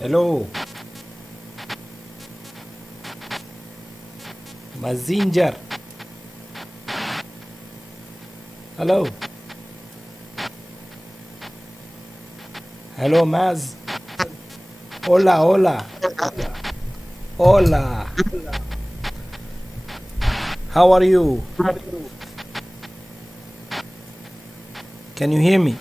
Hello. Mazinger. Hello. Hello, Maz. Hola, hola. Hola. How are you? Can you hear me?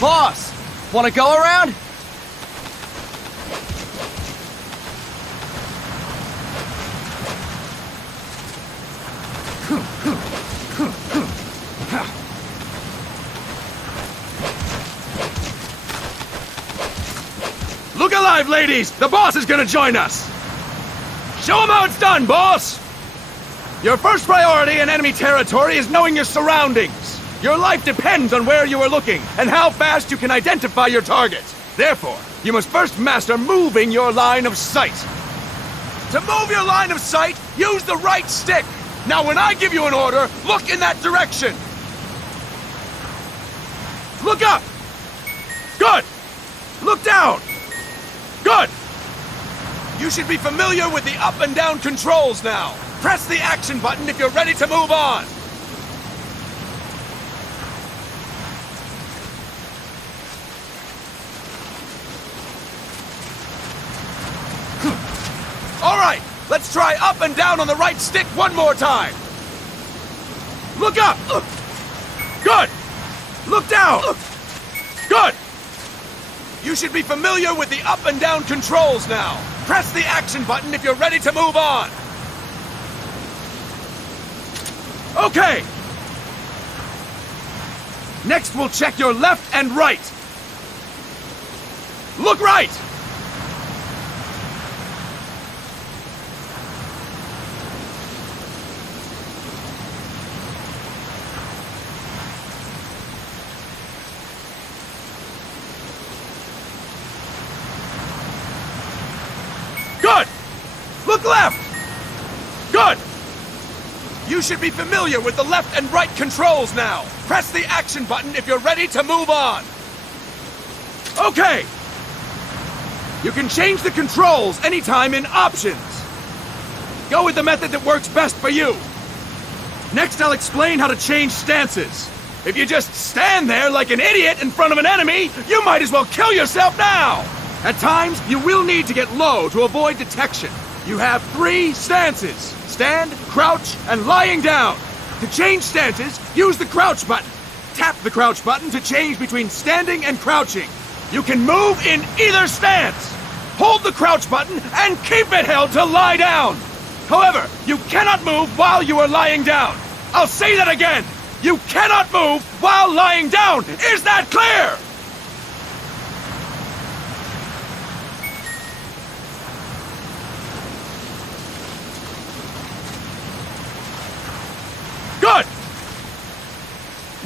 Boss, wanna go around? Look alive, ladies! The boss is gonna join us! Show him how it's done, boss! Your first priority in enemy territory is knowing your surroundings. Your life depends on where you are looking and how fast you can identify your target. Therefore, you must first master moving your line of sight. To move your line of sight, use the right stick. Now when I give you an order, look in that direction. Look up! Good! Look down! Good! You should be familiar with the up and down controls now. Press the action button if you're ready to move on. All right, let's try up and down on the right stick one more time. Look up! Good! Look down! Good! You should be familiar with the up and down controls now. Press the action button if you're ready to move on. Okay! Next, we'll check your left and right. Look right! Good! Look left! Good! You should be familiar with the left and right controls now. Press the action button if you're ready to move on. Okay! You can change the controls anytime in Options. Go with the method that works best for you. Next, I'll explain how to change stances. If you just stand there like an idiot in front of an enemy, you might as well kill yourself now! At times, you will need to get low to avoid detection. You have 3 stances: stand, crouch, and lying down. To change stances, use the crouch button. Tap the crouch button to change between standing and crouching. You can move in either stance. Hold the crouch button and keep it held to lie down. However, you cannot move while you are lying down. I'll say that again. You cannot move while lying down. Is that clear? Good!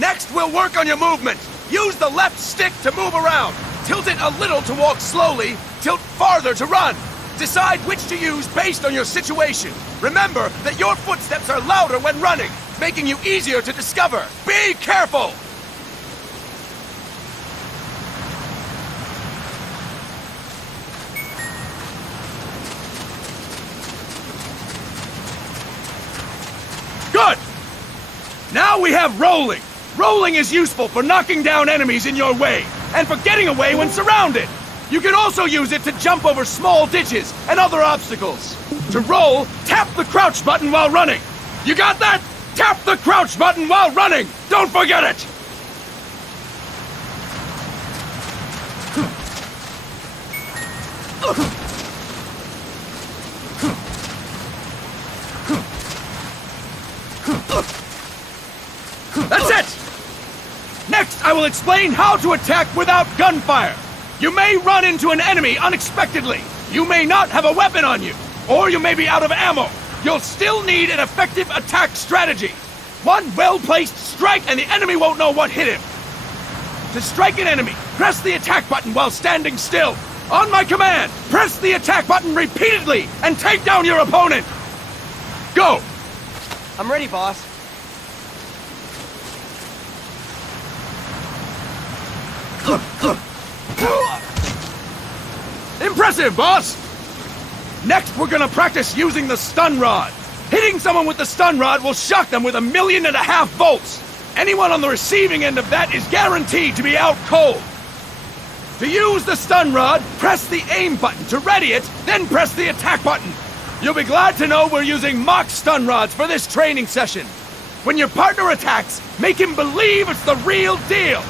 Next, we'll work on your movement. Use the left stick to move around. Tilt it a little to walk slowly, tilt farther to run. Decide which to use based on your situation. Remember that your footsteps are louder when running, making you easier to discover. Be careful! Good! Now we have rolling. Rolling is useful for knocking down enemies in your way, and for getting away when surrounded. You can also use it to jump over small ditches and other obstacles. To roll, tap the crouch button while running. You got that? Tap the crouch button while running! Don't forget it! That's it! Next, I will explain how to attack without gunfire. You may run into an enemy unexpectedly. You may not have a weapon on you, or you may be out of ammo. You'll still need an effective attack strategy. One well-placed strike and the enemy won't know what hit him. To strike an enemy, press the attack button while standing still. On my command, press the attack button repeatedly and take down your opponent. Go! I'm ready, boss. Impressive, boss! Next, we're gonna practice using the stun rod. Hitting someone with the stun rod will shock them with 1.5 million volts. Anyone on the receiving end of that is guaranteed to be out cold. To use the stun rod, press the aim button to ready it, then press the attack button. You'll be glad to know we're using mock stun rods for this training session. When your partner attacks, make him believe it's the real deal.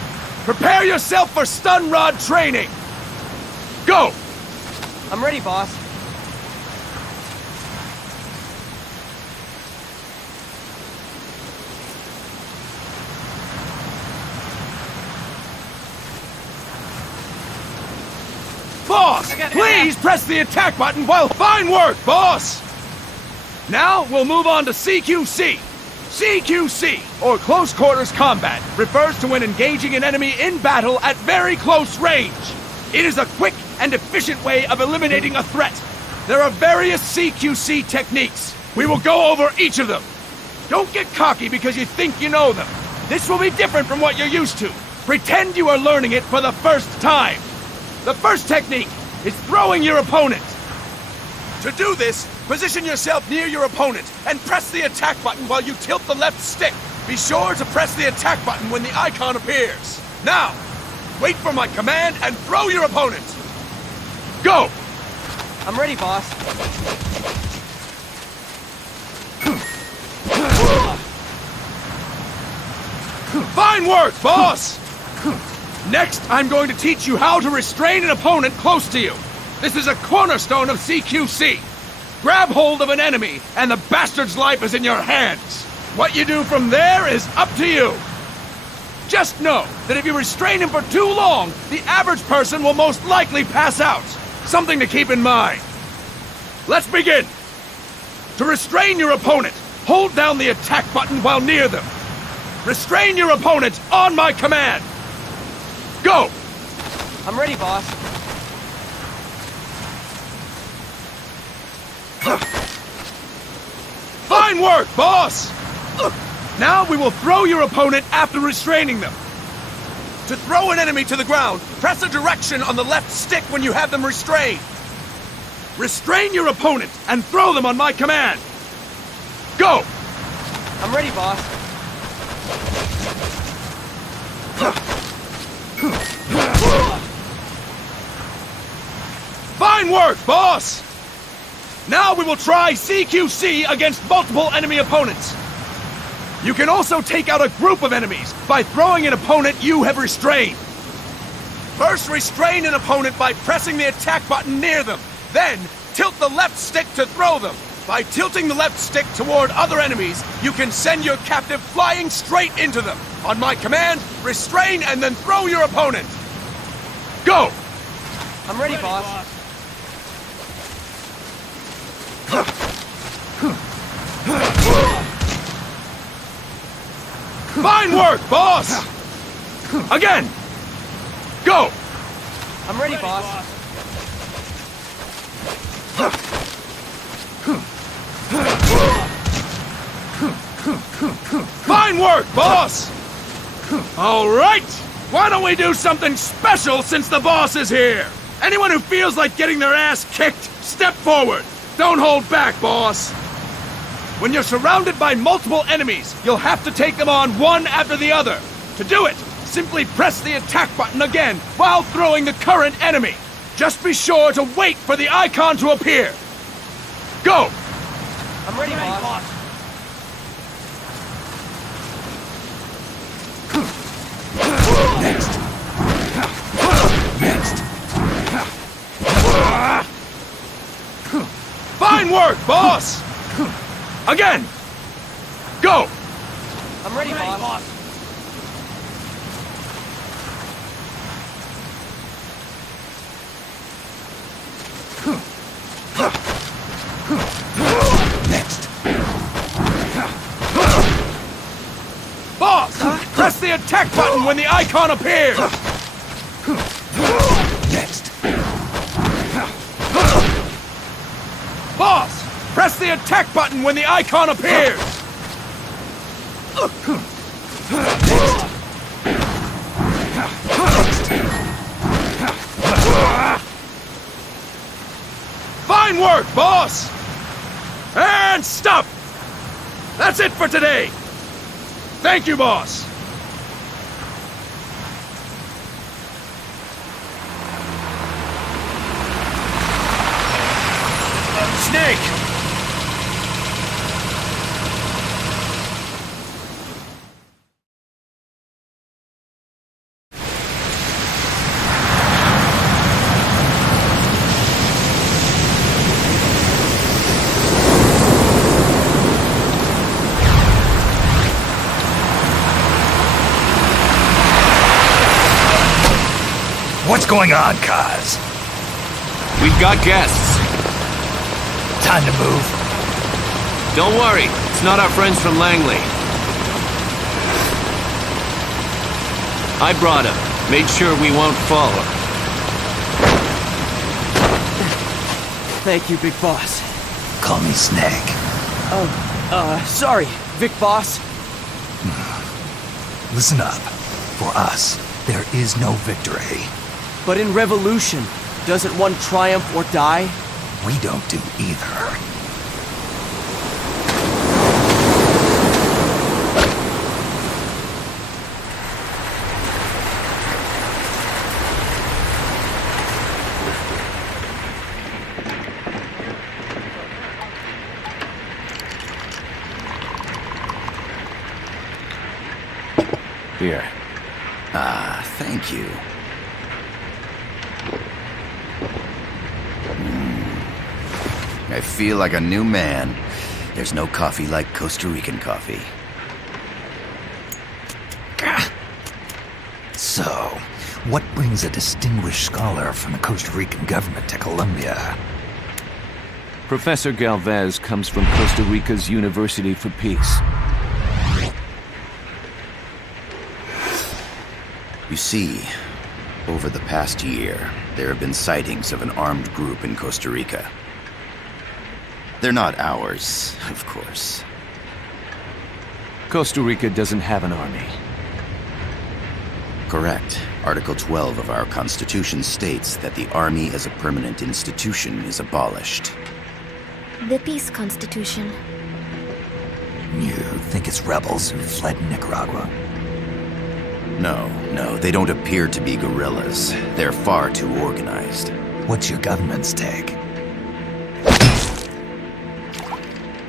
Prepare yourself for stun rod training! Go! I'm ready, boss. Boss, please press the attack button while... Fine work, boss! Now, we'll move on to CQC. CQC, or Close Quarters Combat, refers to when engaging an enemy in battle at very close range. It is a quick and efficient way of eliminating a threat. There are various CQC techniques. We will go over each of them. Don't get cocky because you think you know them. This will be different from what you're used to. Pretend you are learning it for the first time. The first technique is throwing your opponent. To do this, position yourself near your opponent and press the attack button while you tilt the left stick. Be sure to press the attack button when the icon appears. Now, wait for my command and throw your opponent. Go! I'm ready, boss. Fine work, boss! Next, I'm going to teach you how to restrain an opponent close to you. This is a cornerstone of CQC. Grab hold of an enemy, and the bastard's life is in your hands. What you do from there is up to you. Just know that if you restrain him for too long, the average person will most likely pass out. Something to keep in mind. Let's begin. To restrain your opponent, hold down the attack button while near them. Restrain your opponent on my command. Go! I'm ready, boss. Fine work, boss! Now we will throw your opponent after restraining them. To throw an enemy to the ground, press a direction on the left stick when you have them restrained. Restrain your opponent and throw them on my command. Go! I'm ready, boss. Fine work, boss! Now we will try CQC against multiple enemy opponents. You can also take out a group of enemies by throwing an opponent you have restrained. First, restrain an opponent by pressing the attack button near them. Then, tilt the left stick to throw them. By tilting the left stick toward other enemies, you can send your captive flying straight into them. On my command, restrain and then throw your opponent. Go! I'm ready, boss. Fine work, boss! Again! Go! I'm ready, boss. Fine work, boss! All right! Why don't we do something special since the boss is here? Anyone who feels like getting their ass kicked, step forward. Don't hold back, boss. When you're surrounded by multiple enemies, you'll have to take them on one after the other. To do it, simply press the attack button again while throwing the current enemy. Just be sure to wait for the icon to appear. Go! I'm ready, boss. Next. Next. Fine work, boss! Again! Go! I'm ready, boss. Next. Boss! Press the attack button when the icon appears! Next. Boss! Press the attack button when the icon appears! Fine work, boss! And stop! That's it for today! Thank you, boss! Snake! What's going on, Kaz? We've got guests. Time to move. Don't worry, it's not our friends from Langley. I brought him. Made sure we won't fall. Thank you, Big Boss. Call me Snake. Sorry, Vic Boss. Listen up. For us, there is no victory. But in Revolution, doesn't one triumph or die? We don't do either. Here. Ah, thank you. I feel like a new man. There's no coffee like Costa Rican coffee. So, what brings a distinguished scholar from the Costa Rican government to Colombia? Professor Galvez comes from Costa Rica's University for Peace. You see, over the past year, there have been sightings of an armed group in Costa Rica. They're not ours, of course. Costa Rica doesn't have an army. Correct. Article 12 of our Constitution states that the Army as a permanent institution is abolished. The Peace Constitution. You think it's rebels who fled Nicaragua? No, they don't appear to be guerrillas. They're far too organized. What's your government's take?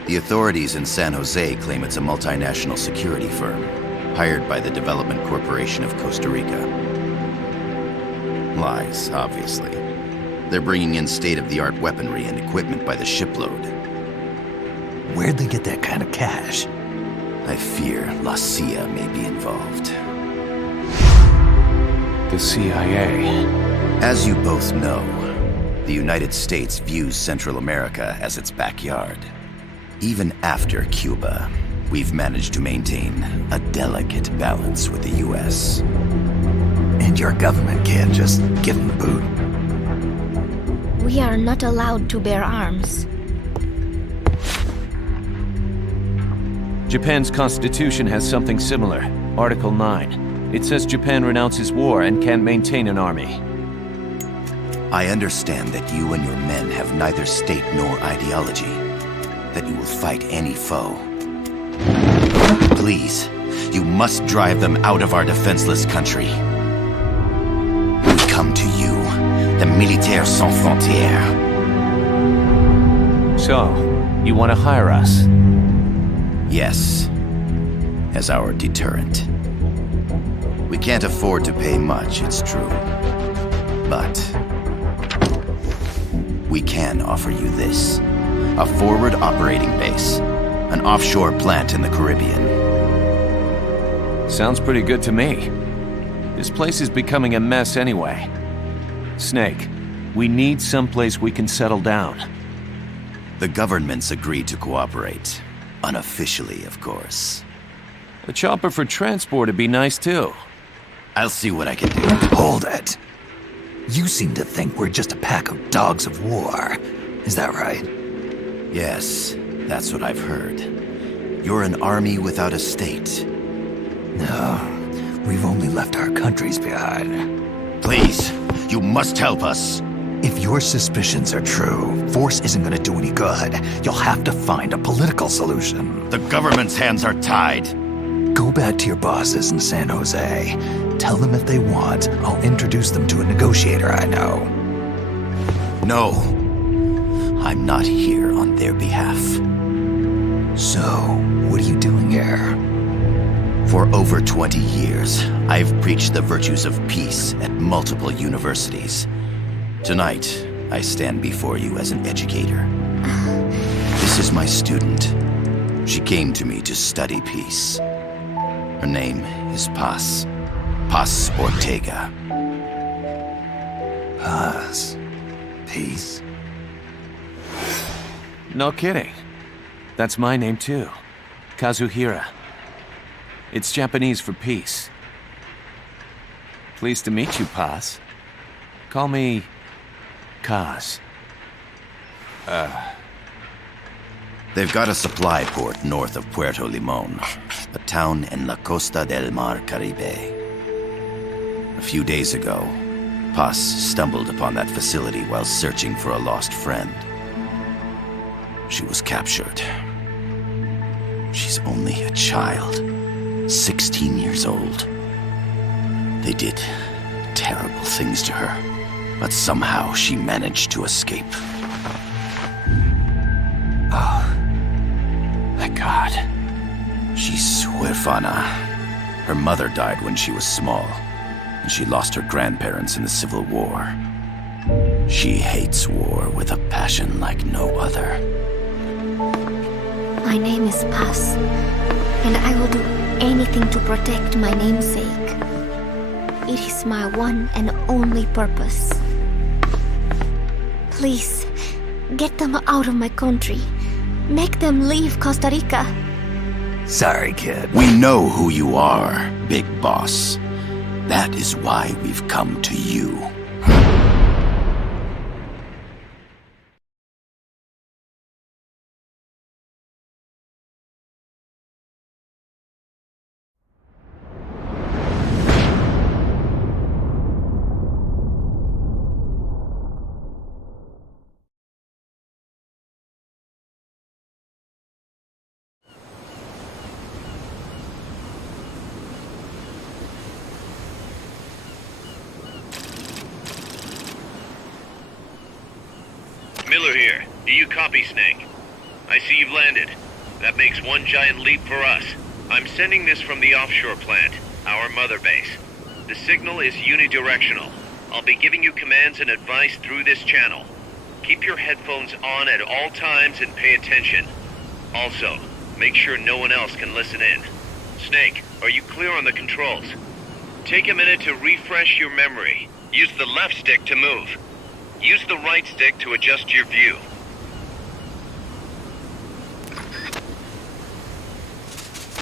The authorities in San Jose claim it's a multinational security firm, hired by the Development Corporation of Costa Rica. Lies, obviously. They're bringing in state-of-the-art weaponry and equipment by the shipload. Where'd they get that kind of cash? I fear La CIA may be involved. The CIA. As you both know, the United States views Central America as its backyard. Even after Cuba, we've managed to maintain a delicate balance with the U.S. And your government can't just give them the boot? We are not allowed to bear arms. Japan's constitution has something similar. Article 9. It says Japan renounces war and can't maintain an army. I understand that you and your men have neither state nor ideology. That you will fight any foe. Please, you must drive them out of our defenseless country. We come to you, the Militaires Sans Frontières. So, you want to hire us? Yes, as our deterrent. We can't afford to pay much, it's true. But we can offer you this. A forward operating base. An offshore plant in the Caribbean. Sounds pretty good to me. This place is becoming a mess anyway. Snake, we need someplace we can settle down. The governments agreed to cooperate. Unofficially, of course. A chopper for transport would be nice too. I'll see what I can do. Hold it. You seem to think we're just a pack of dogs of war. Is that right? Yes, that's what I've heard. You're an army without a state. No, we've only left our countries behind. Please, you must help us. If your suspicions are true, force isn't going to do any good. You'll have to find a political solution. The government's hands are tied. Go back to your bosses in San Jose. Tell them if they want, I'll introduce them to a negotiator I know. No. I'm not here on their behalf. So, what are you doing here? For over 20 years, I've preached the virtues of peace at multiple universities. Tonight, I stand before you as an educator. This is my student. She came to me to study peace. Her name is Paz. Paz Ortega. Paz. Peace? No kidding. That's my name too. Kazuhira. It's Japanese for peace. Pleased to meet you, Paz. Call me Kaz. They've got a supply port north of Puerto Limon, a town in La Costa del Mar Caribe. A few days ago, Paz stumbled upon that facility while searching for a lost friend. She was captured. She's only a child, 16 years old. They did terrible things to her, but somehow she managed to escape. Oh, thank God. She's huérfana. Her mother died when she was small, and she lost her grandparents in the Civil War. She hates war with a passion like no other. My name is Paz, and I will do anything to protect my namesake. It is my one and only purpose. Please, get them out of my country. Make them leave Costa Rica. Sorry, kid. We know who you are, Big Boss. That is why we've come to you. Miller here. Do you copy, Snake? I see you've landed. That makes one giant leap for us. I'm sending this from the offshore plant, our mother base. The signal is unidirectional. I'll be giving you commands and advice through this channel. Keep your headphones on at all times and pay attention. Also, make sure no one else can listen in. Snake, are you clear on the controls? Take a minute to refresh your memory. Use the left stick to move. Use the right stick to adjust your view.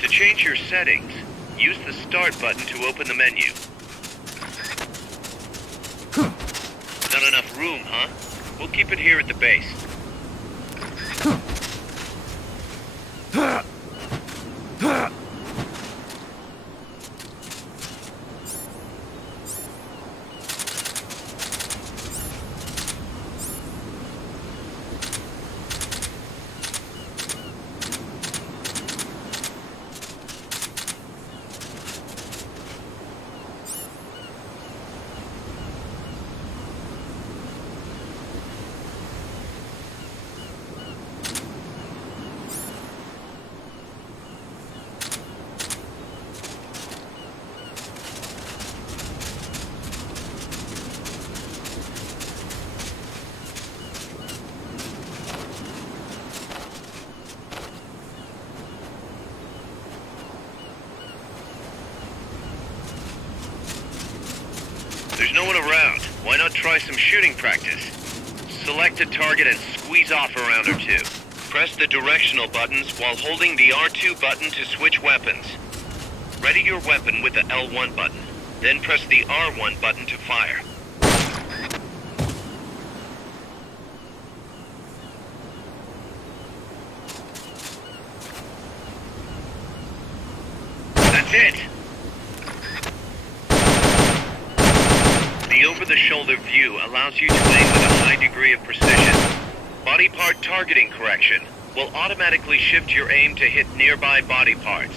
To change your settings, use the Start button to open the menu. Not enough room, huh? We'll keep it here at the base. There's no one around. Why not try some shooting practice? Select a target and squeeze off a round or two. Press the directional buttons while holding the R2 button to switch weapons. Ready your weapon with the L1 button. Then press the R1 button to fire. That's it! The over-the-shoulder view allows you to aim with a high degree of precision. Body part targeting correction will automatically shift your aim to hit nearby body parts.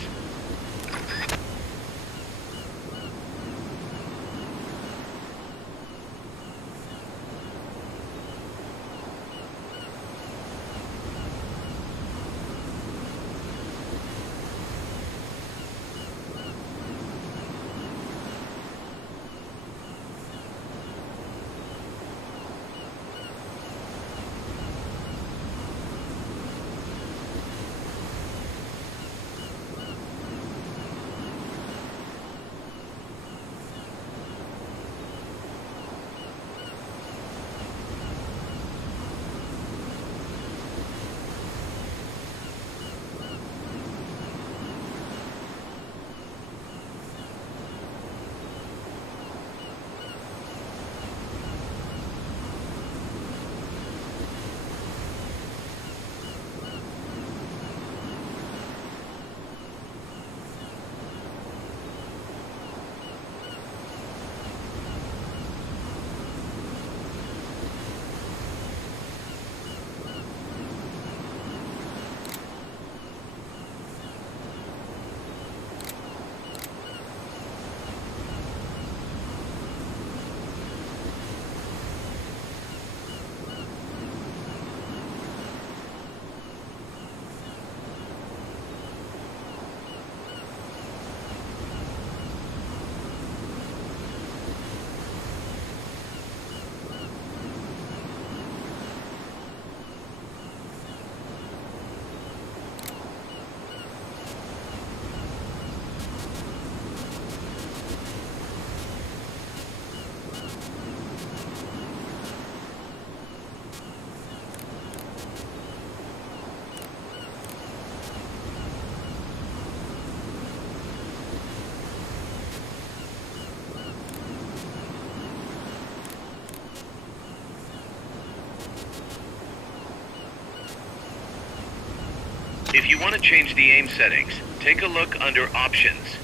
If you want to change the aim settings, take a look under Options.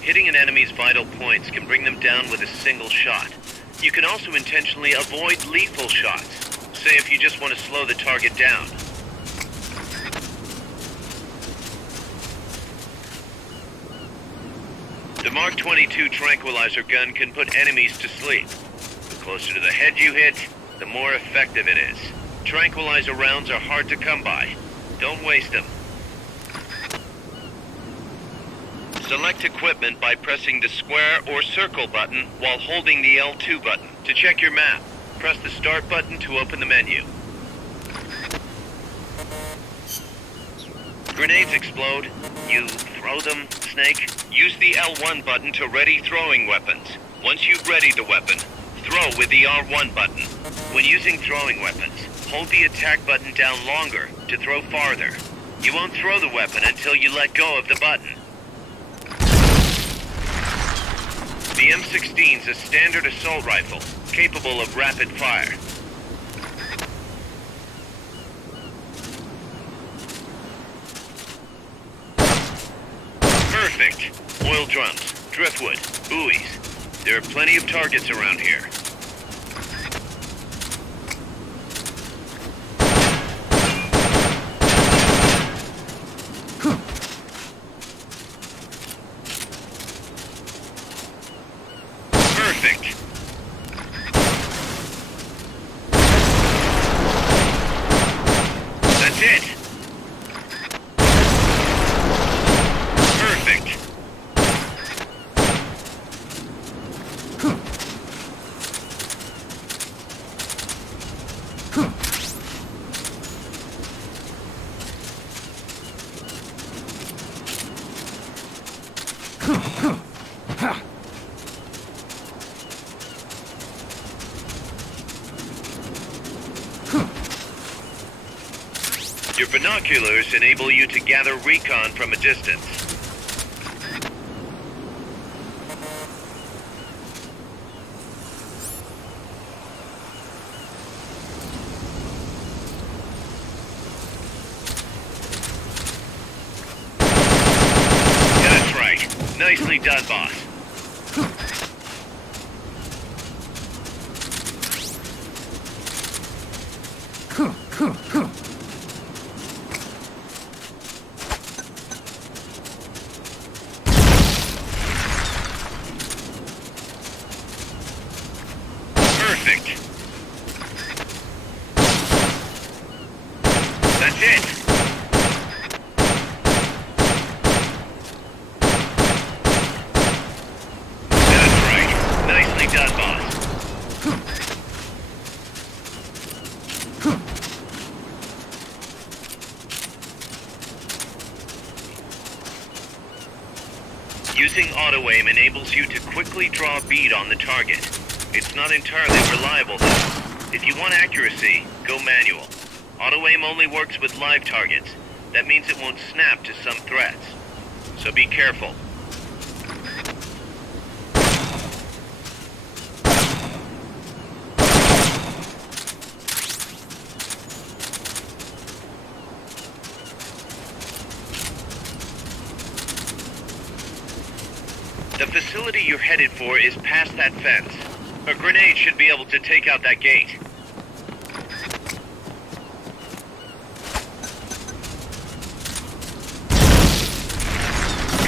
Hitting an enemy's vital points can bring them down with a single shot. You can also intentionally avoid lethal shots, say if you just want to slow the target down. The Mark 22 tranquilizer gun can put enemies to sleep. The closer to the head you hit, the more effective it is. Tranquilizer rounds are hard to come by. Don't waste them. Select equipment by pressing the square or circle button while holding the L2 button. To check your map, press the start button to open the menu. Grenades explode. You throw them, Snake. Use the L1 button to ready throwing weapons. Once you've readied the weapon, throw with the R1 button. When using throwing weapons, hold the attack button down longer to throw farther. You won't throw the weapon until you let go of the button. The M16's a standard assault rifle, capable of rapid fire. Perfect. Oil drums, driftwood, buoys. There are plenty of targets around here. Perfect. That's it. Perfect. Your binoculars enable you to gather recon from a distance. That's right. Nicely done, boss. Perfect. That's it. That's right. Nicely done, boss. Using auto-aim enables you to quickly draw a bead on the target. It's not entirely reliable, though. If you want accuracy, go manual. Auto-aim only works with live targets. That means it won't snap to some threats. So be careful. The facility you're headed for is past that fence. A grenade should be able to take out that gate.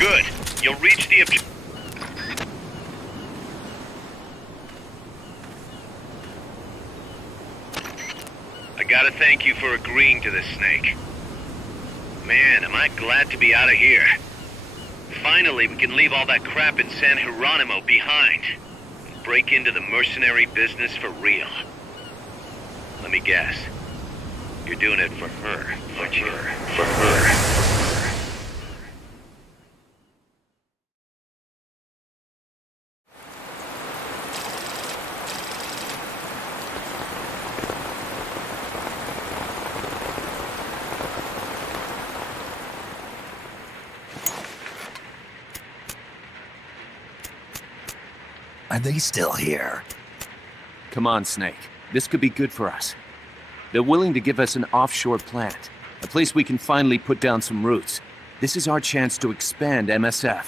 Good. You'll reach the objective. I gotta thank you for agreeing to this, Snake. Man, am I glad to be out of here. Finally, we can leave all that crap in San Geronimo behind. And break into the mercenary business for real. Let me guess. You're doing it for her, aren't you? For her. Are they still here? Come on, Snake. This could be good for us. They're willing to give us an offshore plant. A place we can finally put down some roots. This is our chance to expand MSF.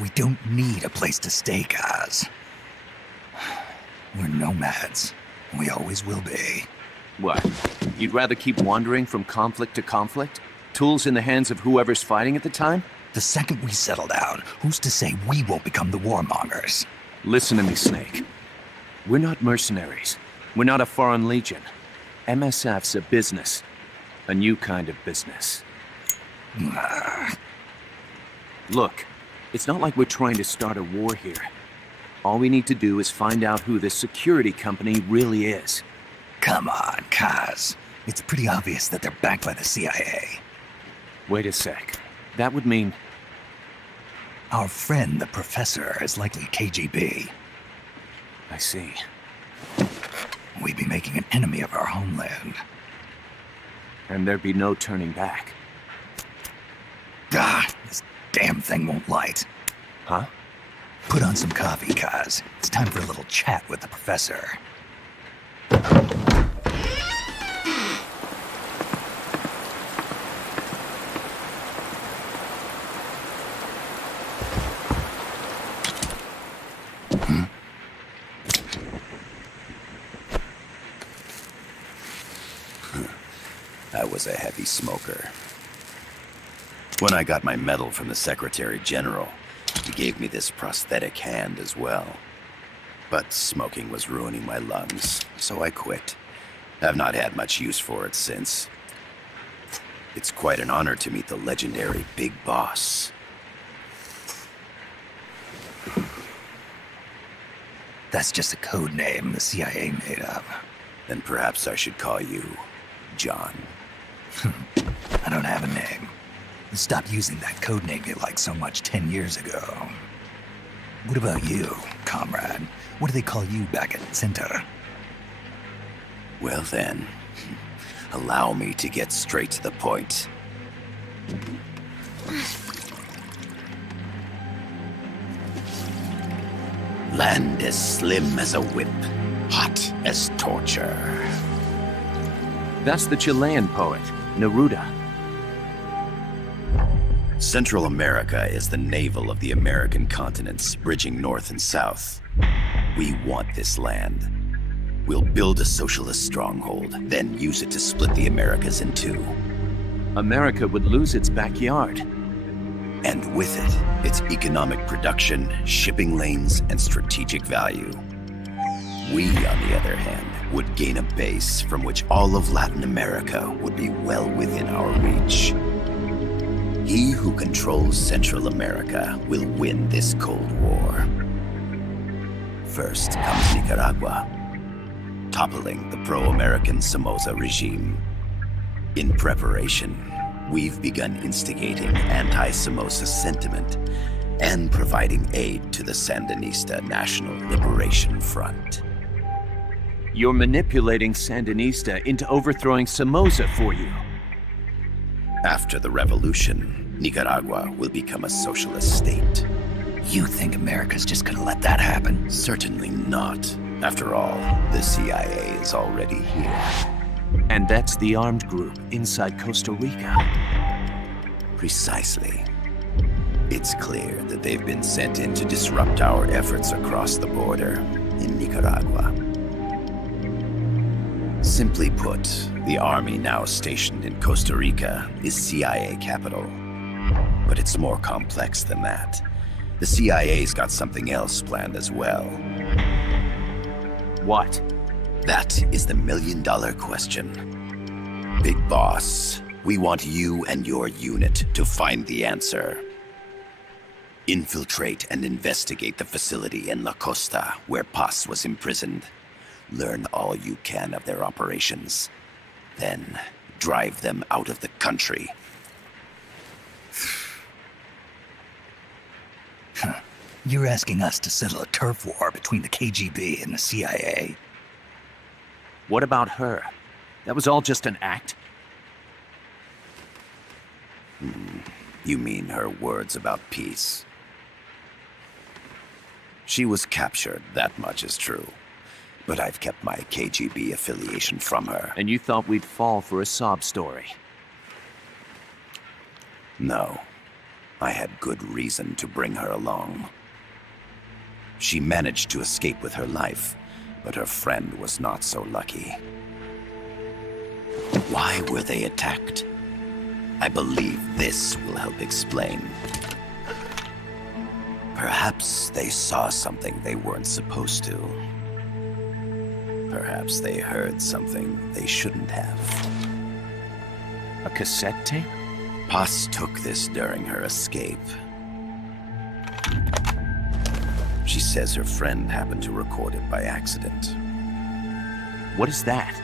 We don't need a place to stay, Kaz. We're nomads. We always will be. What? You'd rather keep wandering from conflict to conflict? Tools in the hands of whoever's fighting at the time? The second we settle down, who's to say we won't become the warmongers? Listen to me, Snake. We're not mercenaries. We're not a foreign legion. MSF's a business. A new kind of business. Look, it's not like we're trying to start a war here. All we need to do is find out who this security company really is. Come on, Kaz. It's pretty obvious that they're backed by the CIA. Wait a sec. That would mean... Our friend, the Professor, is likely KGB. I see. We'd be making an enemy of our homeland. And there'd be no turning back. This damn thing won't light. Huh? Put on some coffee, Kaz. It's time for a little chat with the Professor. I was a heavy smoker. When I got my medal from the Secretary General, he gave me this prosthetic hand as well. But smoking was ruining my lungs, so I quit. I've not had much use for it since. It's quite an honor to meet the legendary Big Boss. That's just a code name the CIA made up. Then perhaps I should call you John. I don't have a name. Stop using that code name you liked so much 10 years ago. What about you, comrade? What do they call you back at Center? Well then, allow me to get straight to the point. Land as slim as a whip, hot as torture. That's the Chilean poet, Neruda. Central America is the navel of the American continents, bridging north and south. We want this land. We'll build a socialist stronghold, then use it to split the Americas in two. America would lose its backyard. And with it, its economic production, shipping lanes, and strategic value. We, on the other hand, would gain a base from which all of Latin America would be well within our reach. He who controls Central America will win this Cold War. First comes Nicaragua, toppling the pro-American Somoza regime. In preparation, we've begun instigating anti-Somoza sentiment and providing aid to the Sandinista National Liberation Front. You're manipulating Sandinista into overthrowing Somoza for you. After the revolution, Nicaragua will become a socialist state. You think America's just gonna let that happen? Certainly not. After all, the CIA is already here. And that's the armed group inside Costa Rica. Precisely. It's clear that they've been sent in to disrupt our efforts across the border in Nicaragua. Simply put, the army now stationed in Costa Rica is CIA capital. But it's more complex than that. The CIA's got something else planned as well. What? That is the million-dollar question. Big Boss, we want you and your unit to find the answer. Infiltrate and investigate the facility in La Costa where Paz was imprisoned. Learn all you can of their operations. Then, drive them out of the country. You're asking us to settle a turf war between the KGB and the CIA? What about her? That was all just an act? You mean her words about peace? She was captured, that much is true. But I've kept my KGB affiliation from her. And you thought we'd fall for a sob story? No. I had good reason to bring her along. She managed to escape with her life, but her friend was not so lucky. Why were they attacked? I believe this will help explain. Perhaps they saw something they weren't supposed to. Perhaps they heard something they shouldn't have. A cassette tape? Paz took this during her escape. She says her friend happened to record it by accident. What is that?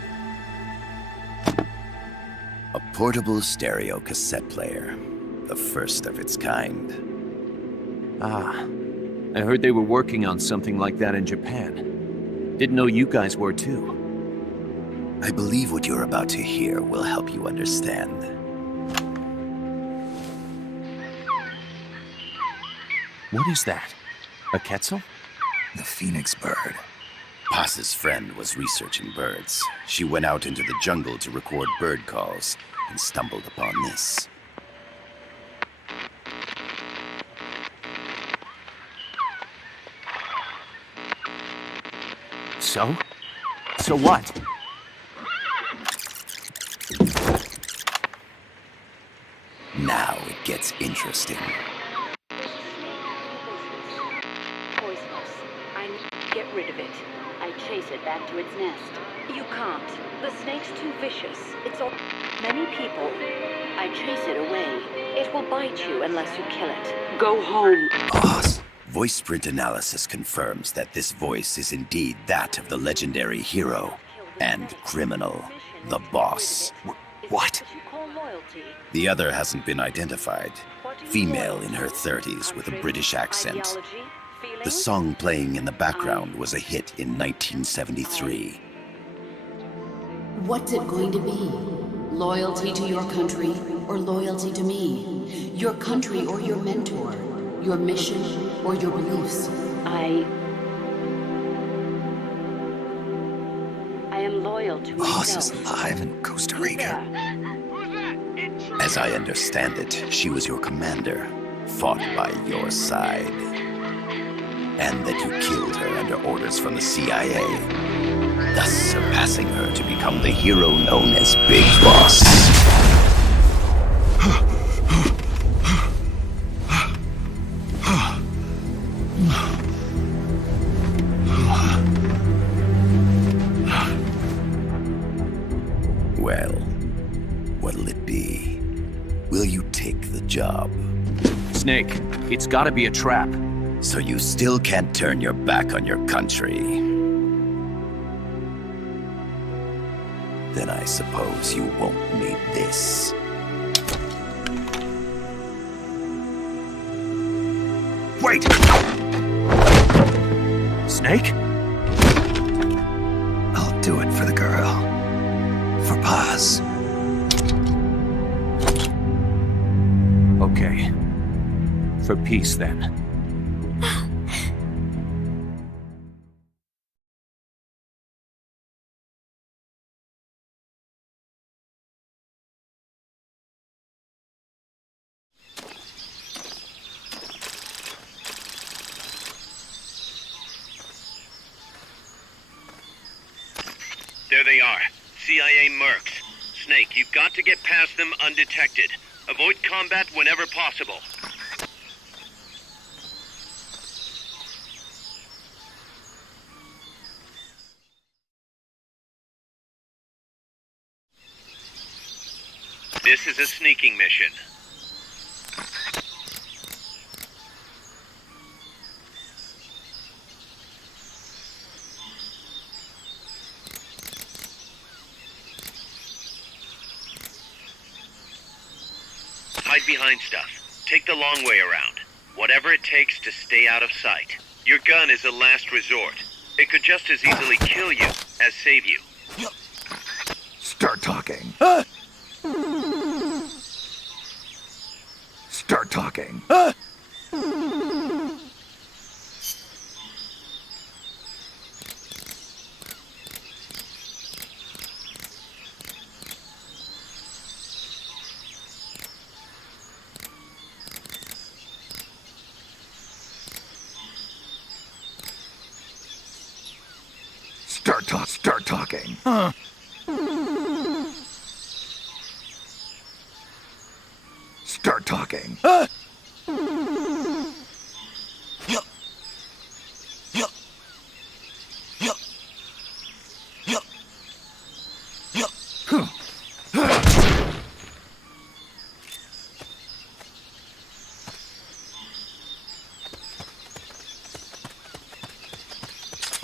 A portable stereo cassette player. The first of its kind. Ah, I heard they were working on something like that in Japan. Didn't know you guys were too. I believe what you're about to hear will help you understand. What is that? A quetzal? The phoenix bird. Paz's friend was researching birds. She went out into the jungle to record bird calls and stumbled upon this. So? So what? Now it gets interesting. Poisonous. I need to get rid of it. I chase it back to its nest. You can't. The snake's too vicious. It's all many people. I chase it away. It will bite you unless you kill it. Go home. Paz. Voice print analysis confirms that this voice is indeed that of the legendary hero and criminal, the boss. What? The other hasn't been identified. Female in her 30s with a British accent. The song playing in the background was a hit in 1973. What's it going to be? Loyalty to your country or loyalty to me? Your country or your mentor? Your mission or your beliefs? I am loyal to Paz myself. is alive in Costa Rica. As I understand it, she was your commander, fought by your side. And that you killed her under orders from the CIA, thus surpassing her to become the hero known as Big Boss. Well, what'll it be? Will you take the job? Snake, it's gotta be a trap. So you still can't turn your back on your country? Then I suppose you won't need this. Wait! Snake? I'll do it for the girl. For Paz. Okay. For peace, then. There they are. CIA mercs. Snake, you've got to get past them undetected. Avoid combat whenever possible. This is a sneaking mission. Hide behind stuff. Take the long way around. Whatever it takes to stay out of sight. Your gun is a last resort. It could just as easily kill you as save you. Start talking. Start talking. Start talking. Start talking.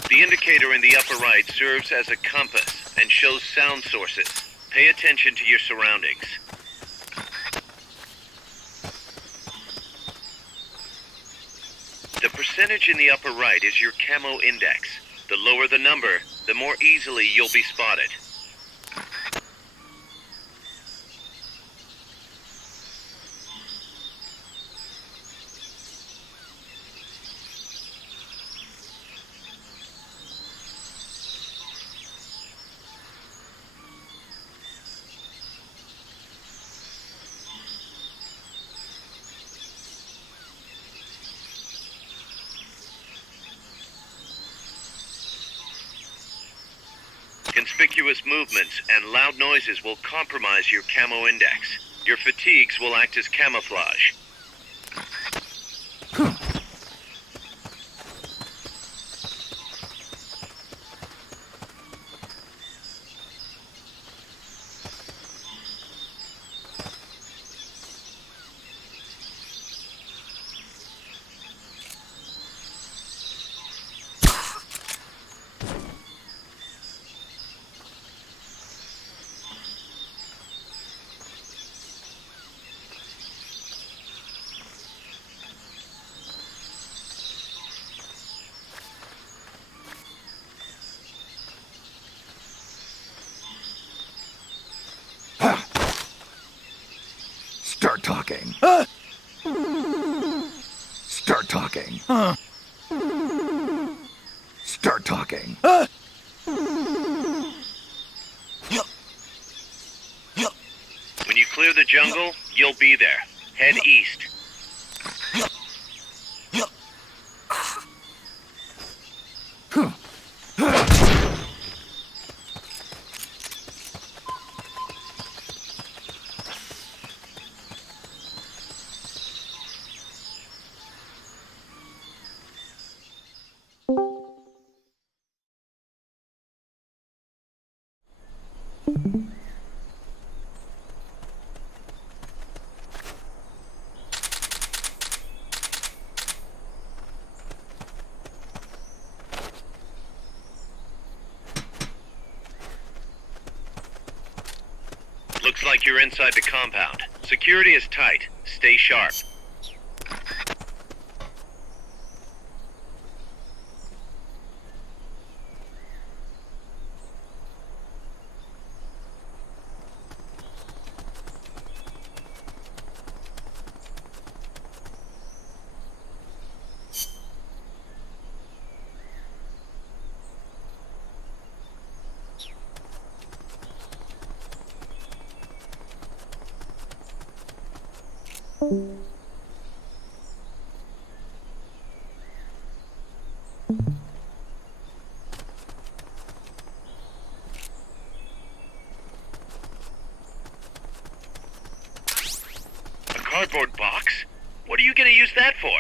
The indicator in the upper right serves as a compass and shows sound sources. Pay attention to your surroundings. The percentage in the upper right is your camo index. The lower the number, the more easily you'll be spotted. Conspicuous movements and loud noises will compromise your camo index. Your fatigues will act as camouflage. Start talking. Start talking. Start talking. When you clear the jungle, you'll be there. Head east. Looks like you're inside the compound. Security is tight. Stay sharp. A cardboard box? What are you gonna use that for?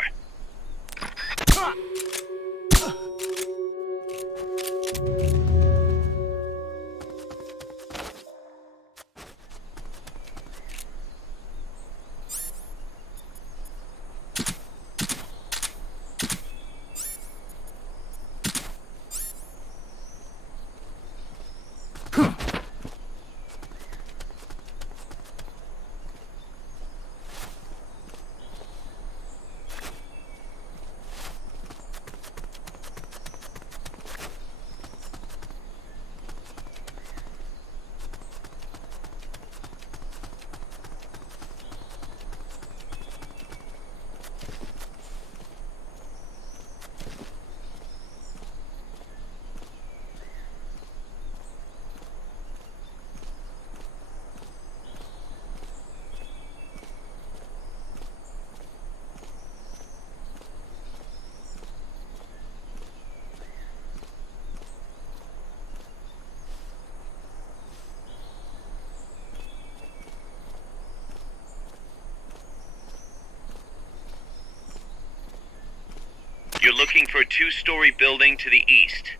looking for a 2-story building to the east.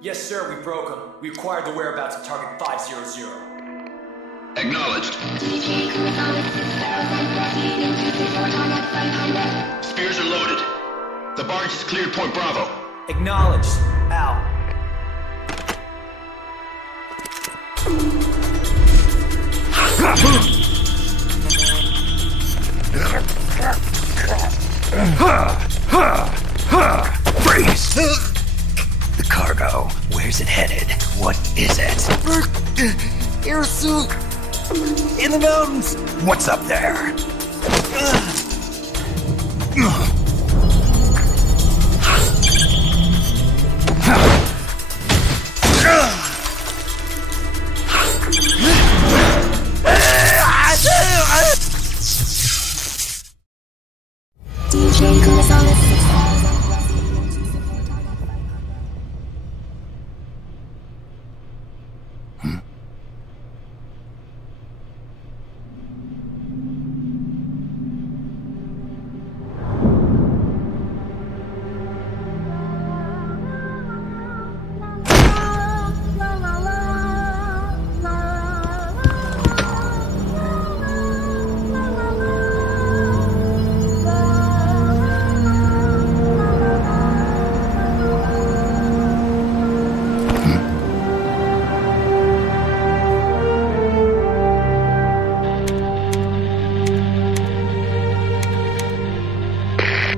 Yes, sir, we broke them. We acquired the whereabouts of target 500. Acknowledged. Spears are loaded. The barge has cleared Point Bravo. Acknowledged. Out. Freeze! The cargo. Where's it headed? What is it? Air suit! In the mountains! What's up there? DJ Gonzalez.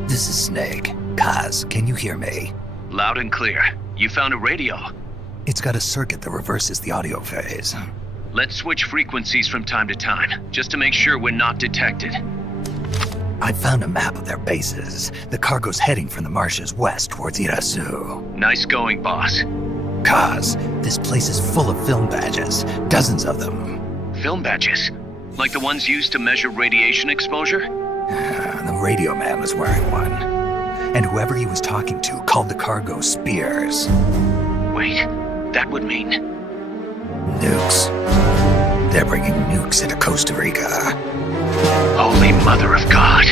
This is Snake. Kaz, can you hear me? Loud and clear. You found a radio. It's got a circuit that reverses the audio phase. Let's switch frequencies from time to time, just to make sure we're not detected. I found a map of their bases. The cargo's heading from the marshes west towards Irasu. Nice going, boss. Kaz, this place is full of film badges. Dozens of them. Film badges? Like the ones used to measure radiation exposure? The radio man was wearing one. And whoever he was talking to called the cargo Spears. Wait, that would mean... Nukes. They're bringing nukes into Costa Rica. Holy Mother of God.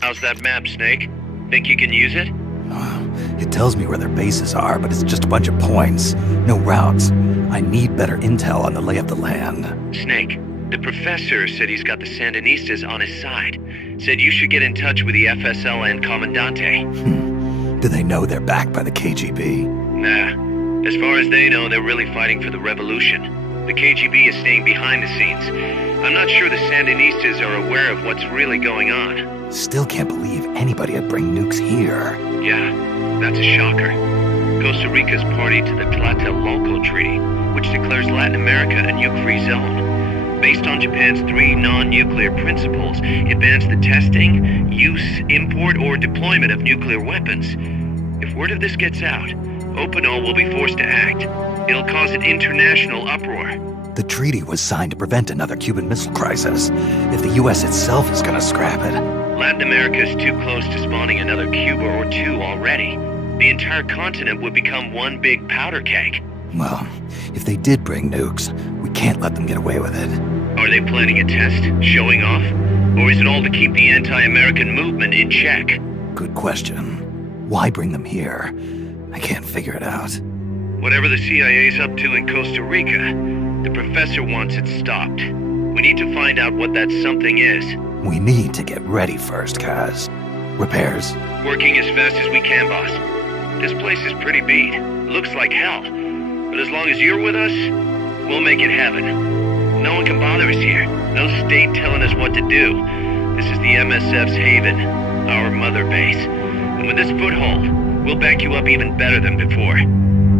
How's that map, Snake? Think you can use it? It tells me where their bases are, but it's just a bunch of points. No routes. I need better intel on the lay of the land. Snake, the professor said he's got the Sandinistas on his side. Said you should get in touch with the FSL and Comandante. Do they know they're backed by the KGB? Nah. As far as they know, they're really fighting for the revolution. The KGB is staying behind the scenes. I'm not sure the Sandinistas are aware of what's really going on. Still can't believe anybody would bring nukes here. Yeah, that's a shocker. Costa Rica's party to the Tlatelolco Treaty, which declares Latin America a nuke-free zone. Based on Japan's 3 non-nuclear principles, it bans the testing, use, import, or deployment of nuclear weapons. If word of this gets out, Opinol will be forced to act. It'll cause an international uproar. The treaty was signed to prevent another Cuban Missile Crisis. If the US itself is gonna scrap it... Latin America is too close to spawning another Cuba or two already. The entire continent would become one big powder keg. Well, if they did bring nukes, we can't let them get away with it. Are they planning a test? Showing off? Or is it all to keep the anti-American movement in check? Good question. Why bring them here? I can't figure it out. Whatever the CIA's up to in Costa Rica, the professor wants it stopped. We need to find out what that something is. We need to get ready first, Kaz. Repairs? Working as fast as we can, boss. This place is pretty beat. Looks like hell. But as long as you're with us, we'll make it heaven. No one can bother us here. No state telling us what to do. This is the MSF's haven, our mother base. And with this foothold, we'll back you up even better than before.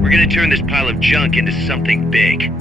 We're gonna turn this pile of junk into something big.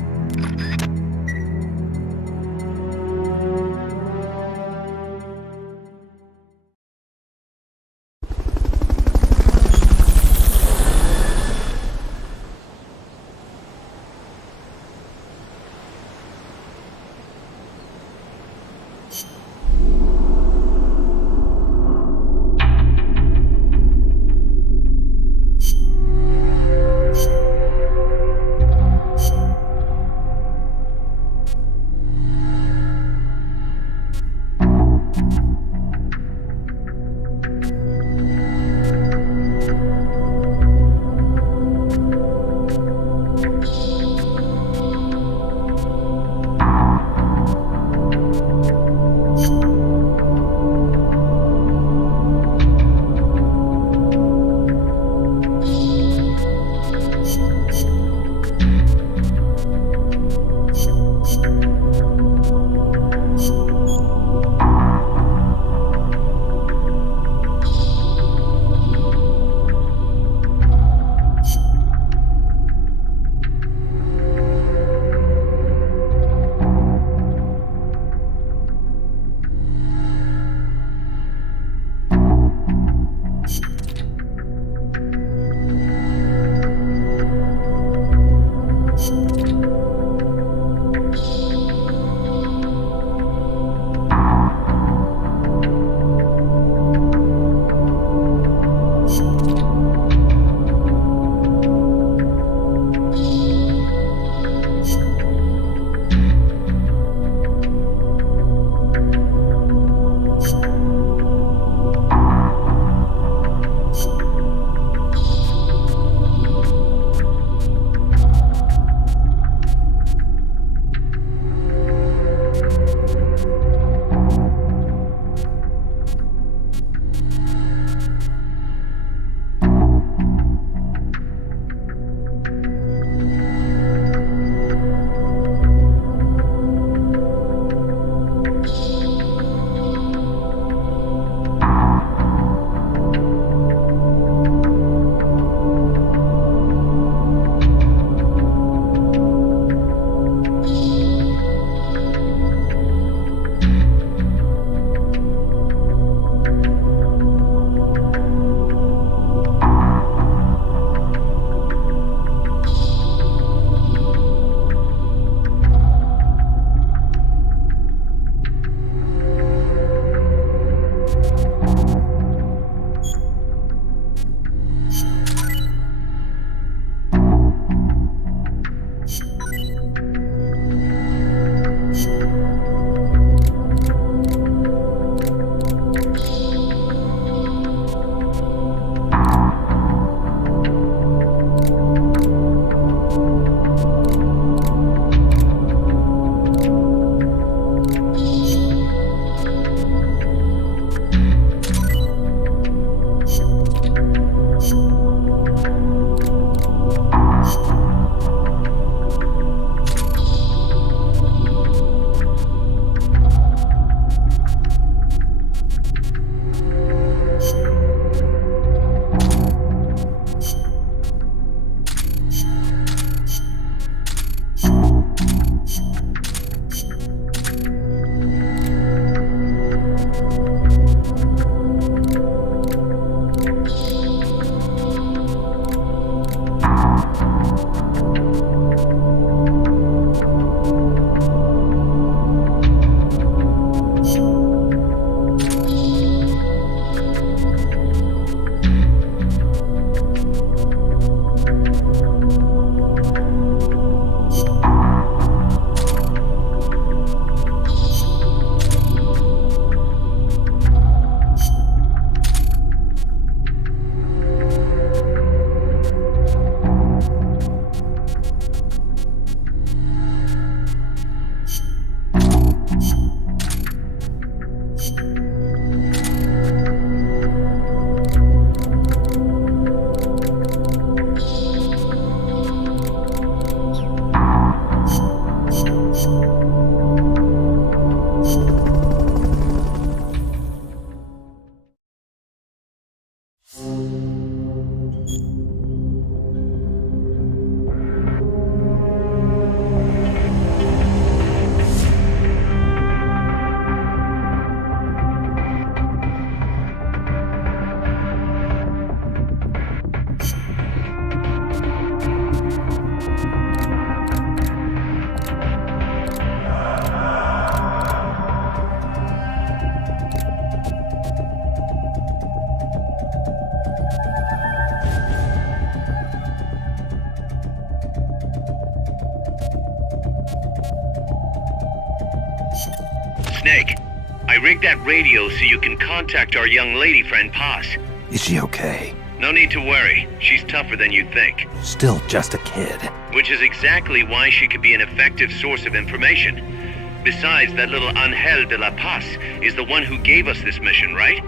I rigged that radio so you can contact our young lady friend Paz. Is she okay? No need to worry. She's tougher than you'd think. Still just a kid. Which is exactly why she could be an effective source of information. Besides, that little Angel de la Paz is the one who gave us this mission, right?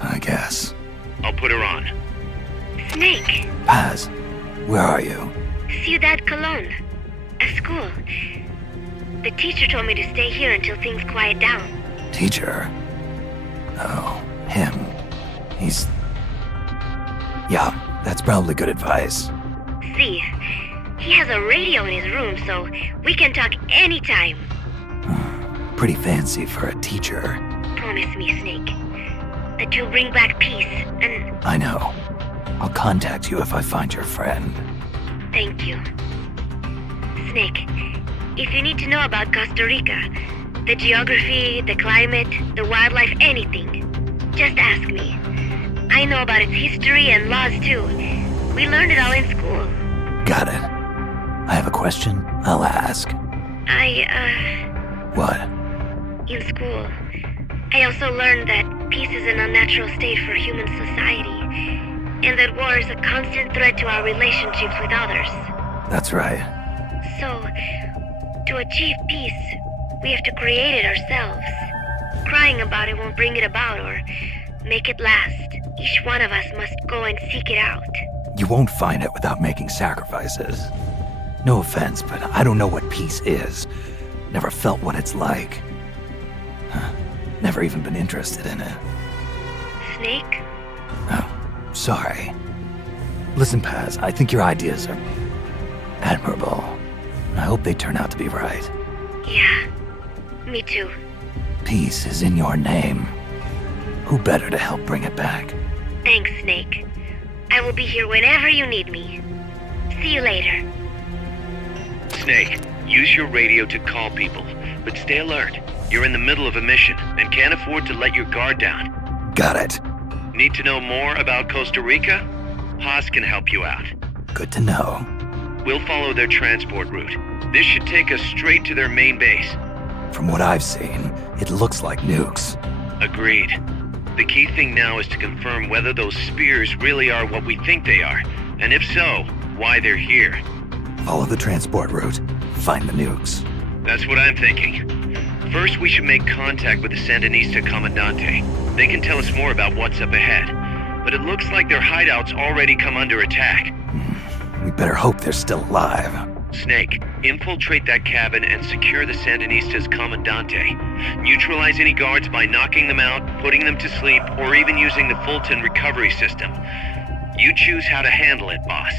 I guess. I'll put her on. Snake, Paz, where are you? Ciudad Colon. At school. The teacher told me to stay here until things quiet down. Teacher? Oh, him. He's... Yeah, that's probably good advice. See, he has a radio in his room, so we can talk anytime. Pretty fancy for a teacher. Promise me, Snake, that you'll bring back peace, and... I know. I'll contact you if I find your friend. Thank you. Snake, if you need to know about Costa Rica, the geography, the climate, the wildlife, anything, just ask me. I know about its history and laws too. We learned it all in school. Got it. I have a question. I'll ask. What? In school, I also learned that peace is an unnatural state for human society, and that war is a constant threat to our relationships with others. That's right. So, to achieve peace, we have to create it ourselves. Crying about it won't bring it about or make it last. Each one of us must go and seek it out. You won't find it without making sacrifices. No offense, but I don't know what peace is. Never felt what it's like. Never even been interested in it. Snake? Oh, sorry. Listen, Paz, I think your ideas are admirable. I hope they turn out to be right. Yeah, me too. Peace is in your name. Who better to help bring it back? Thanks, Snake. I will be here whenever you need me. See you later. Snake, use your radio to call people, but stay alert. You're in the middle of a mission and can't afford to let your guard down. Got it. Need to know more about Costa Rica? Haas can help you out. Good to know. We'll follow their transport route. This should take us straight to their main base. From what I've seen, it looks like nukes. Agreed. The key thing now is to confirm whether those spears really are what we think they are, and if so, why they're here. Follow the transport route. Find the nukes. That's what I'm thinking. First, we should make contact with the Sandinista Comandante. They can tell us more about what's up ahead. But it looks like their hideout's already come under attack. We better hope they're still alive. Snake, infiltrate that cabin and secure the Sandinista's Comandante. Neutralize any guards by knocking them out, putting them to sleep, or even using the Fulton recovery system. You choose how to handle it, boss.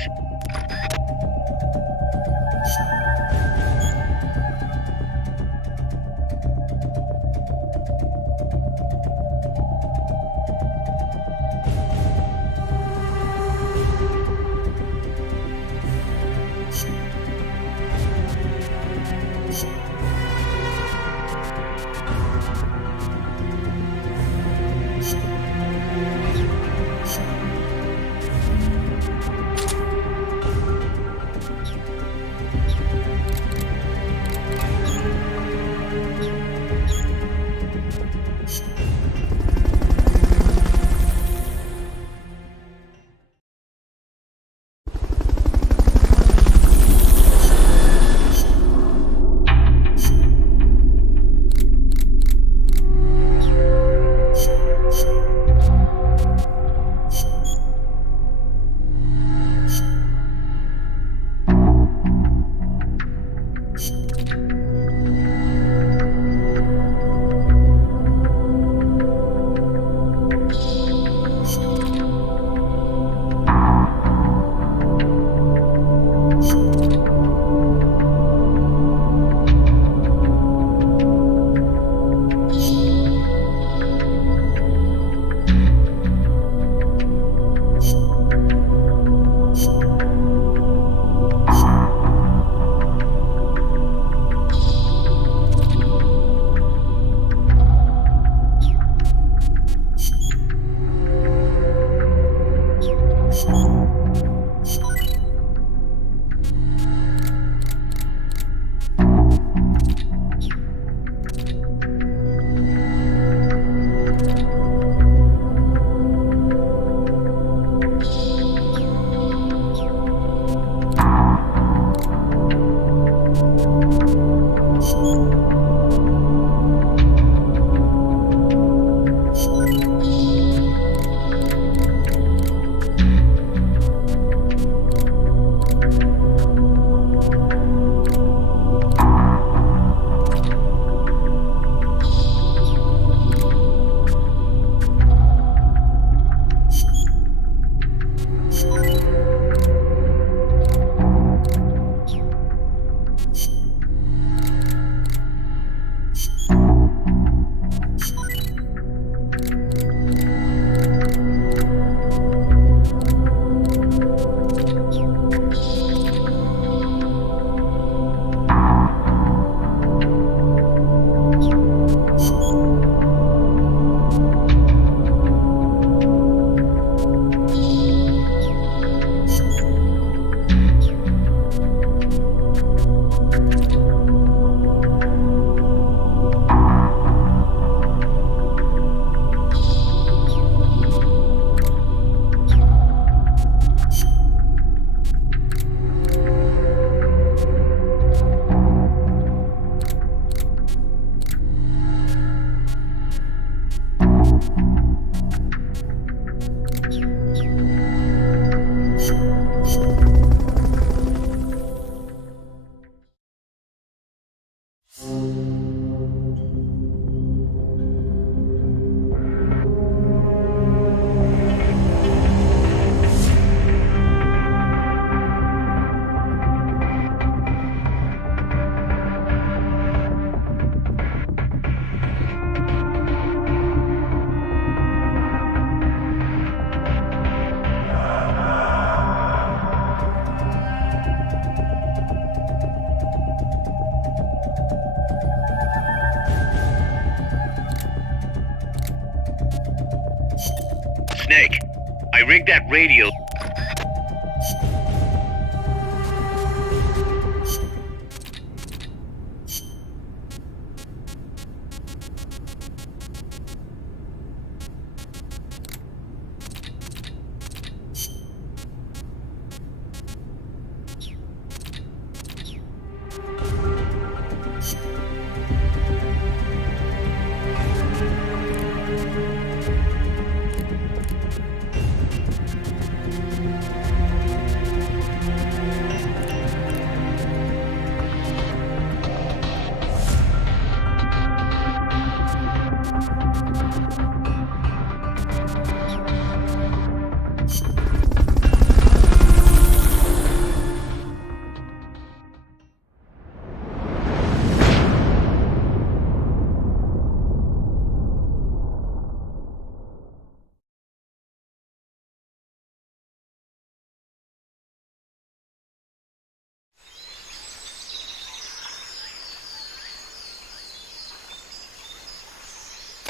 rigged that radio.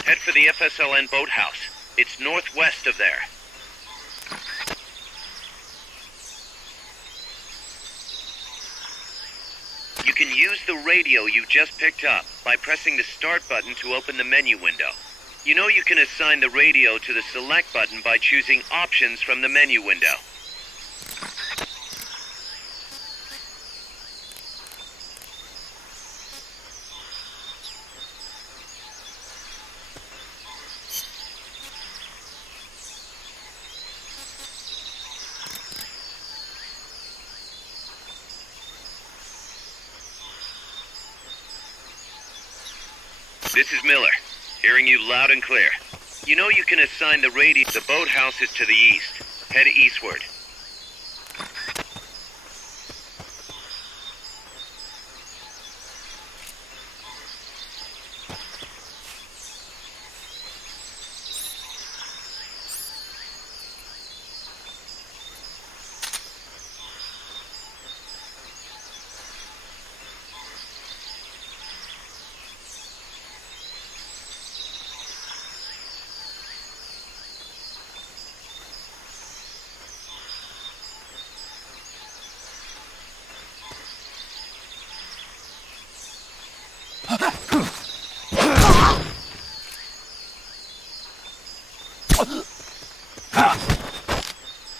Head for the FSLN boathouse. It's northwest of there. You can use the radio you just picked up by pressing the start button to open the menu window. You know you can assign the radio to the select button by choosing options from the menu window. This is Miller, hearing you loud and clear. You know you can assign the radio. The boathouse is to the east. Head eastward.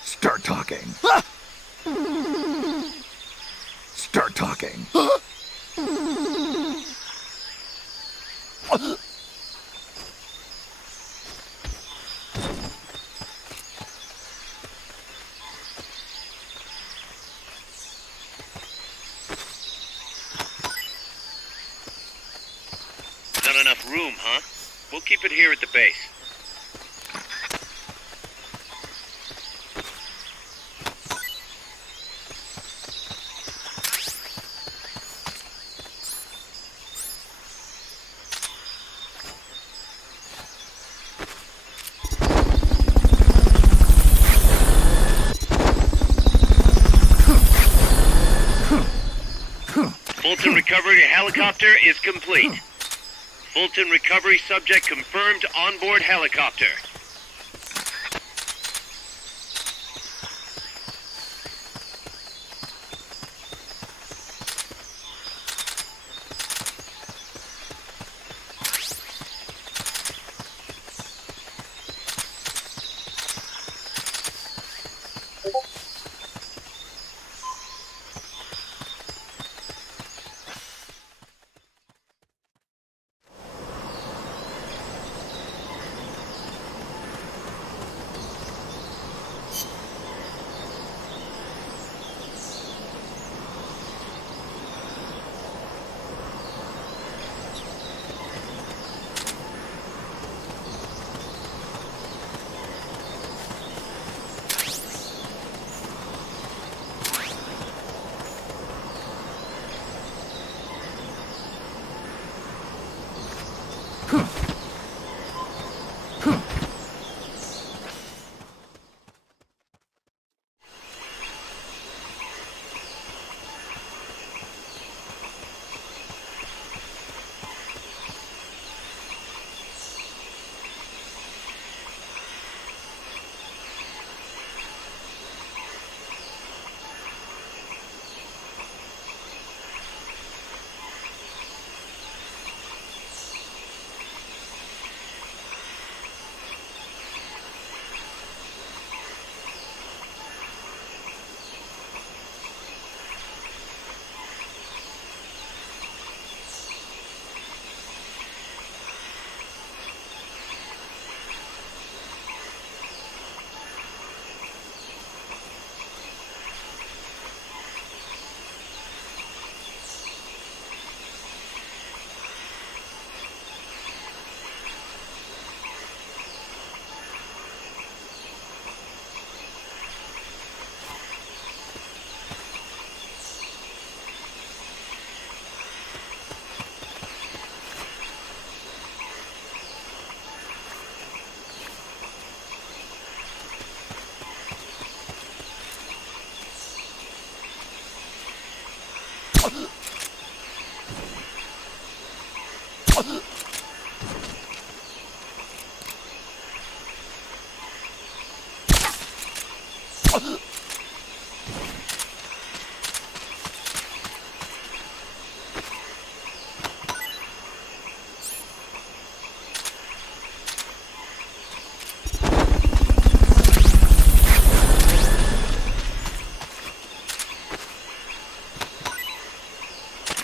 Start talking. Start talking. Not enough room, huh? We'll keep it here at the base. Fulton recovery helicopter is complete. Fulton recovery subject confirmed onboard helicopter.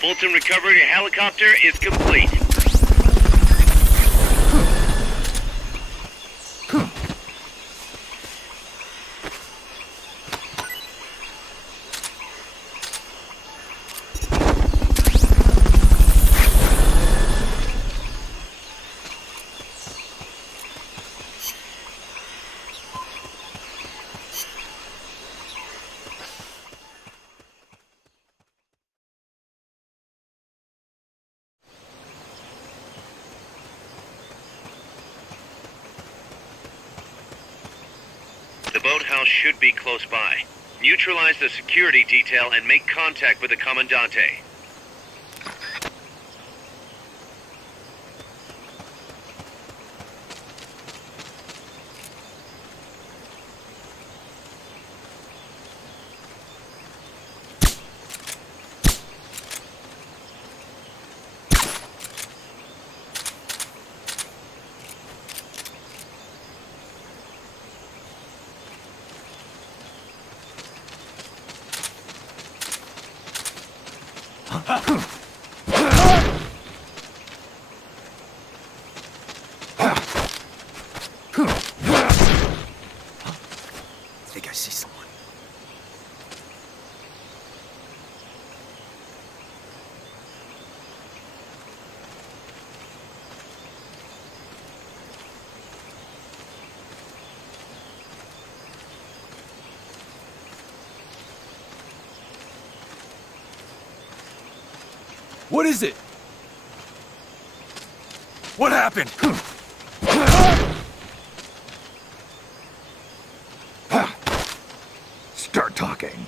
Fulton recovery helicopter is complete. The boathouse should be close by. Neutralize the security detail and make contact with the Commandante. I think I see someone. What is it? What happened? Start talking.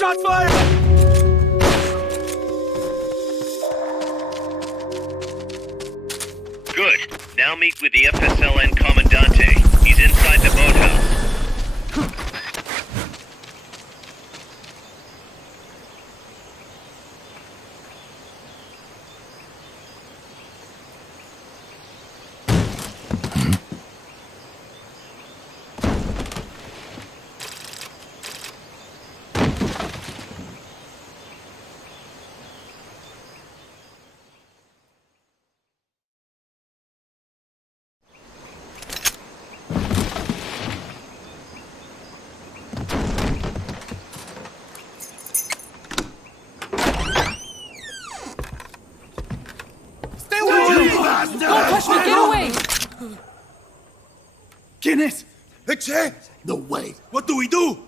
Shots fired! Good. Now meet with the FSLN Commandante. He's inside the boathouse. Don't touch me! Get away! ¿Quién es? Che? No, wait. What do we do?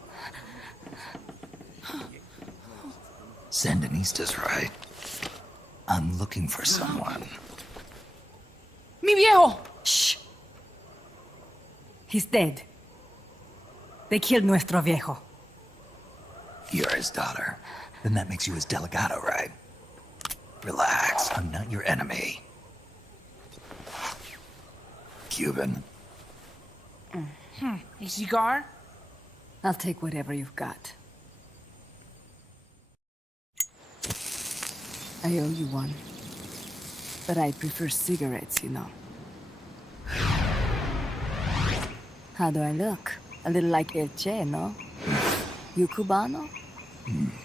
Sandinista's right. I'm looking for someone. ¡Mi viejo! Shh. He's dead. They killed nuestro viejo. You're his daughter. Then that makes you his delegado, right? Relax, I'm not your enemy. Cuban. A cigar? I'll take whatever you've got. I owe you one. But I prefer cigarettes, you know. How do I look? A little like El Che, no? You Cubano?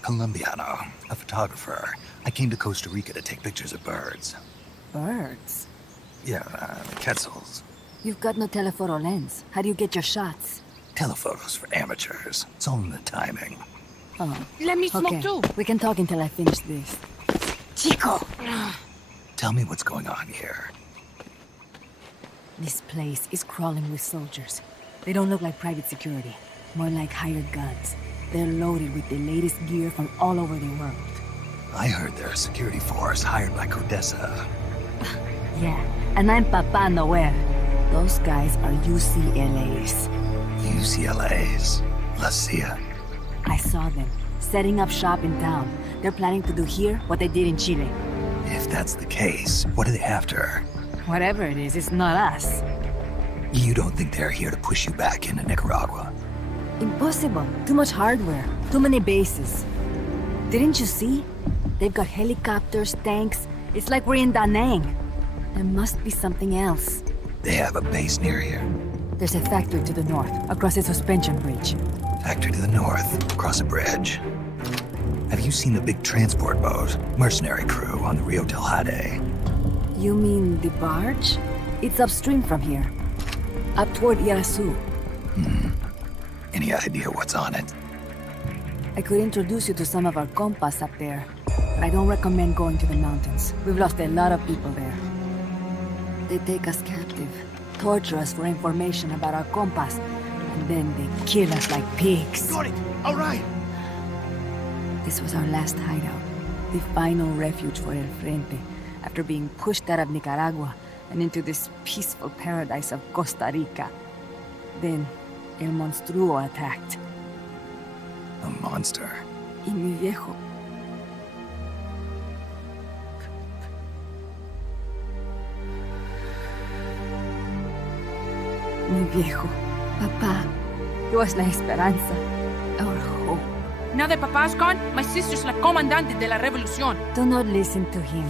Colombiano, a photographer. I came to Costa Rica to take pictures of birds. Birds? Yeah, quetzals. You've got no telephoto lens. How do you get your shots? Telephotos for amateurs. It's all in the timing. Oh. Let me smoke okay. too. We can talk until I finish this. Chico! Tell me what's going on here. This place is crawling with soldiers. They don't look like private security. More like hired guns. They're loaded with the latest gear from all over the world. I heard they're a security force hired by Codessa. Yeah, and I'm Papa Noel. Those guys are UCLA's. UCLA's? La CIA? I saw them, setting up shop in town. They're planning to do here what they did in Chile. If that's the case, what are they after? Whatever it is, it's not us. You don't think they're here to push you back into Nicaragua? Impossible. Too much hardware. Too many bases. Didn't you see? They've got helicopters, tanks. It's like we're in Da Nang. There must be something else. They have a base near here. There's a factory to the north, across a suspension bridge. Factory to the north, across a bridge. Have you seen the big transport boat, mercenary crew on the Rio Del Jade? You mean the barge? It's upstream from here. Up toward Irasu. Any idea what's on it? I could introduce you to some of our compas up there, but I don't recommend going to the mountains. We've lost a lot of people there. They take us captive, torture us for information about our compas, and then they kill us like pigs. Got it! All right! This was our last hideout, the final refuge for El Frente, after being pushed out of Nicaragua and into this peaceful paradise of Costa Rica. Then, El Monstruo attacked. A monster? Y mi viejo. Mi viejo. Papá. He was la esperanza. Our hope. Now that Papa's gone, my sister's la comandante de la revolución. Do not listen to him.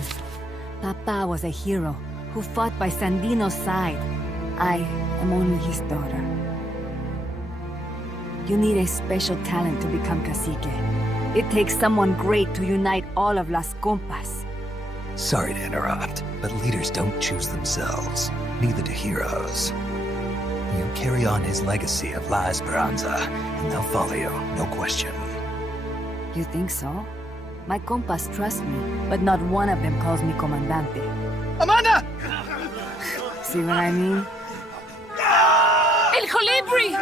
Papa was a hero who fought by Sandino's side. I am only his daughter. You need a special talent to become cacique. It takes someone great to unite all of Las Compas. Sorry to interrupt, but leaders don't choose themselves. Neither do heroes. You carry on his legacy of La Esperanza, and they'll follow you, no question. You think so? My compas trust me, but not one of them calls me Comandante. Amanda! See what I mean? El Colibri!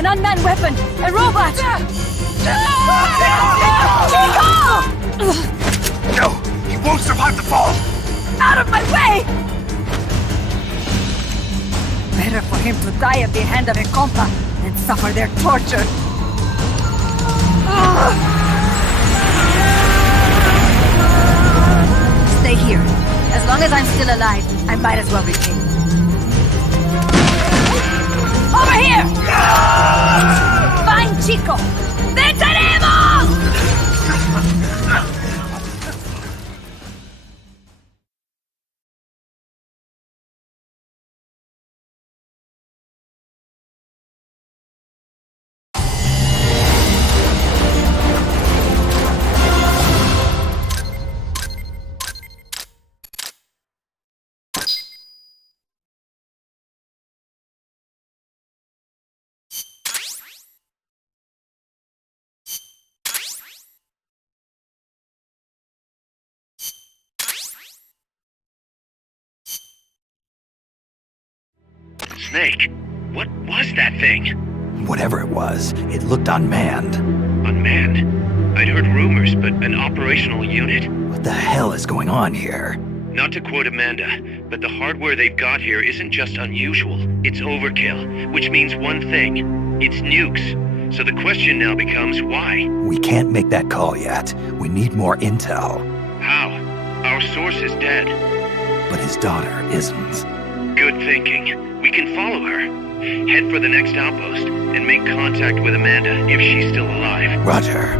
An unmanned weapon! A robot! No! He won't survive the fall! Out of my way! Better for him to die at the hand of a compa than suffer their torture. Stay here. As long as I'm still alive, I might as well be king. Over here! Fine, Chico! ¡Venceremos! Snake, what was that thing? Whatever it was, it looked unmanned. Unmanned? I'd heard rumors, but an operational unit? What the hell is going on here? Not to quote Amanda, but the hardware they've got here isn't just unusual, it's overkill, which means one thing. It's nukes. So the question now becomes why? We can't make that call yet. We need more intel. How? Our source is dead. But his daughter isn't. Good thinking. We can follow her. Head for the next outpost and make contact with Amanda if she's still alive. Roger.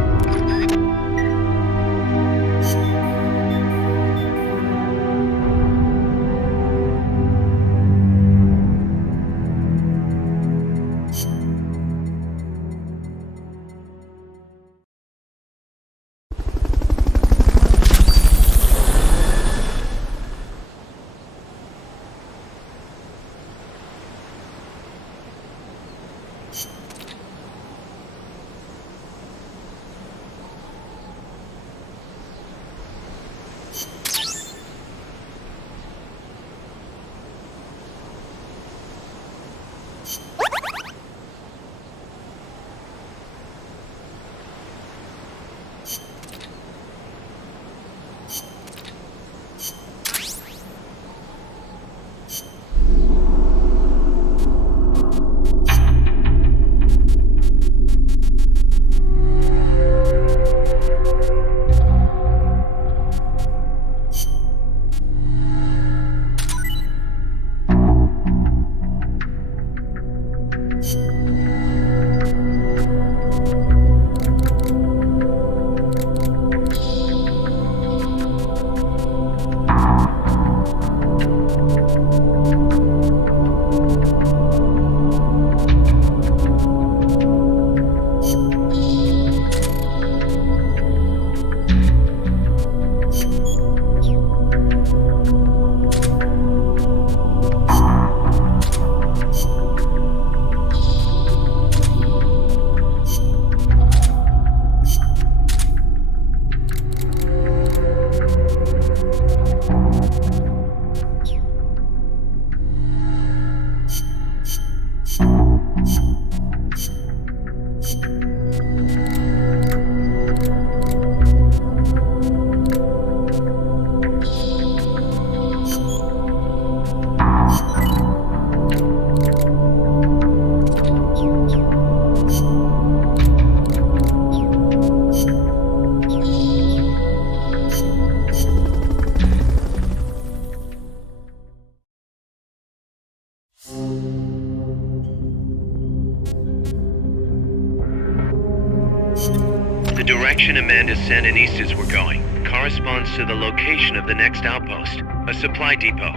The direction Amanda's Sandinistas were going corresponds to the location of the next outpost, a supply depot.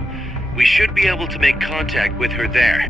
We should be able to make contact with her there.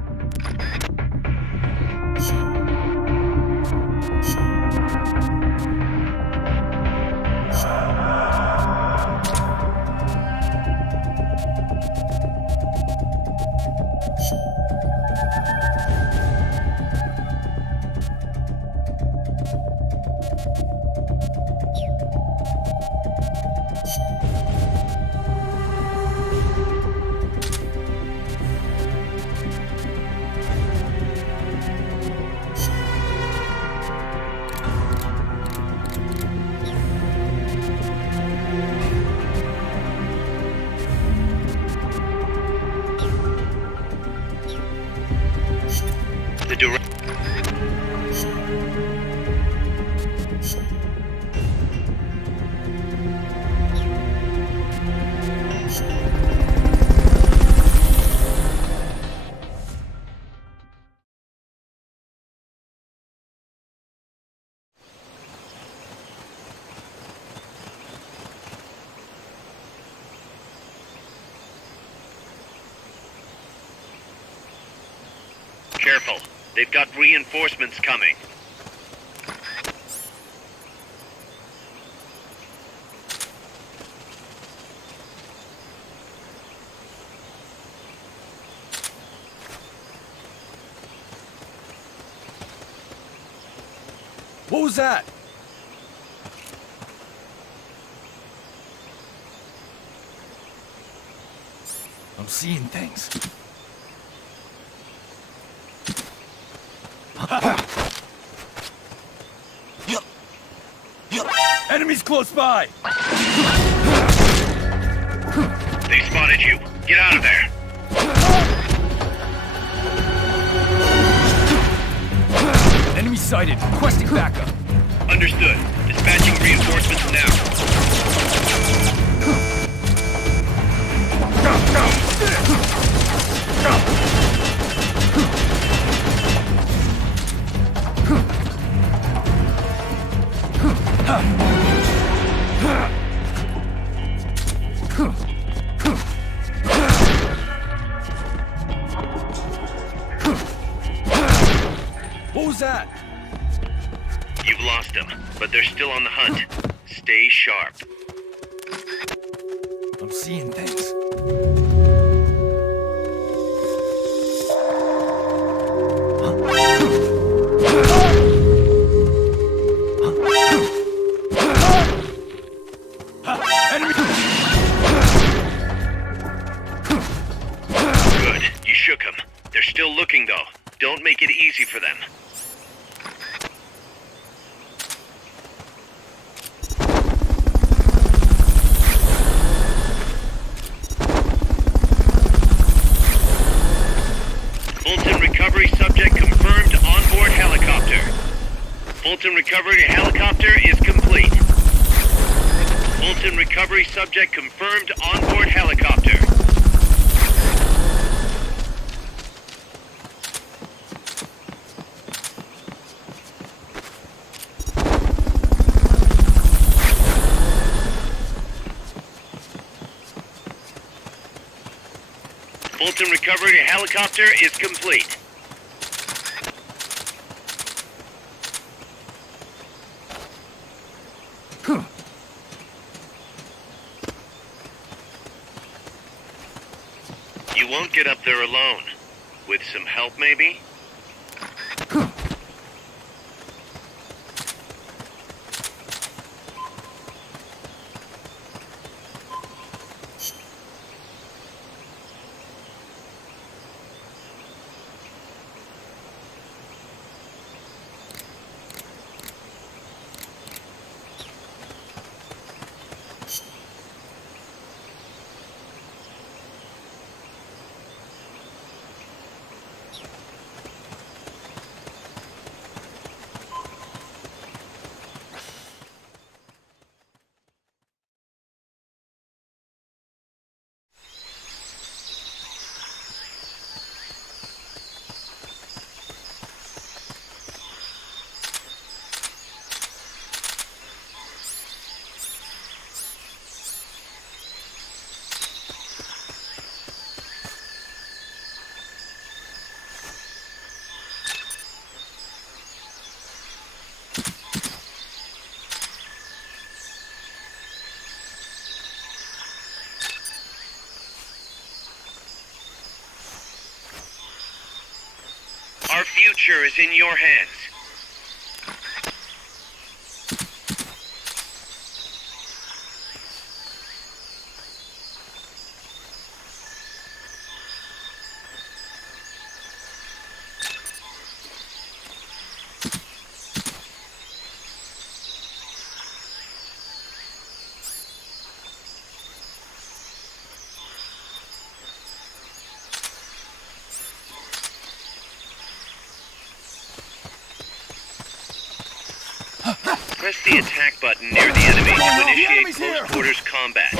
Careful. They've got reinforcements coming. What was that? I'm seeing things. Enemies close by! They spotted you. Get out of there. Enemy sighted. Requesting backup. Understood. Dispatching reinforcements now. What was that? You've lost them, but they're still on the hunt. Stay sharp. I'm seeing things. Good. You shook them. They're still looking, though. Don't make it easy for them. Fulton recovery subject confirmed onboard helicopter. Fulton recovery helicopter is complete. Fulton recovery subject confirmed onboard helicopter. Fulton recovery helicopter is complete. You won't get up there alone. With some help, maybe? Our future is in your hands. Press the attack button near the enemy to initiate close quarters combat.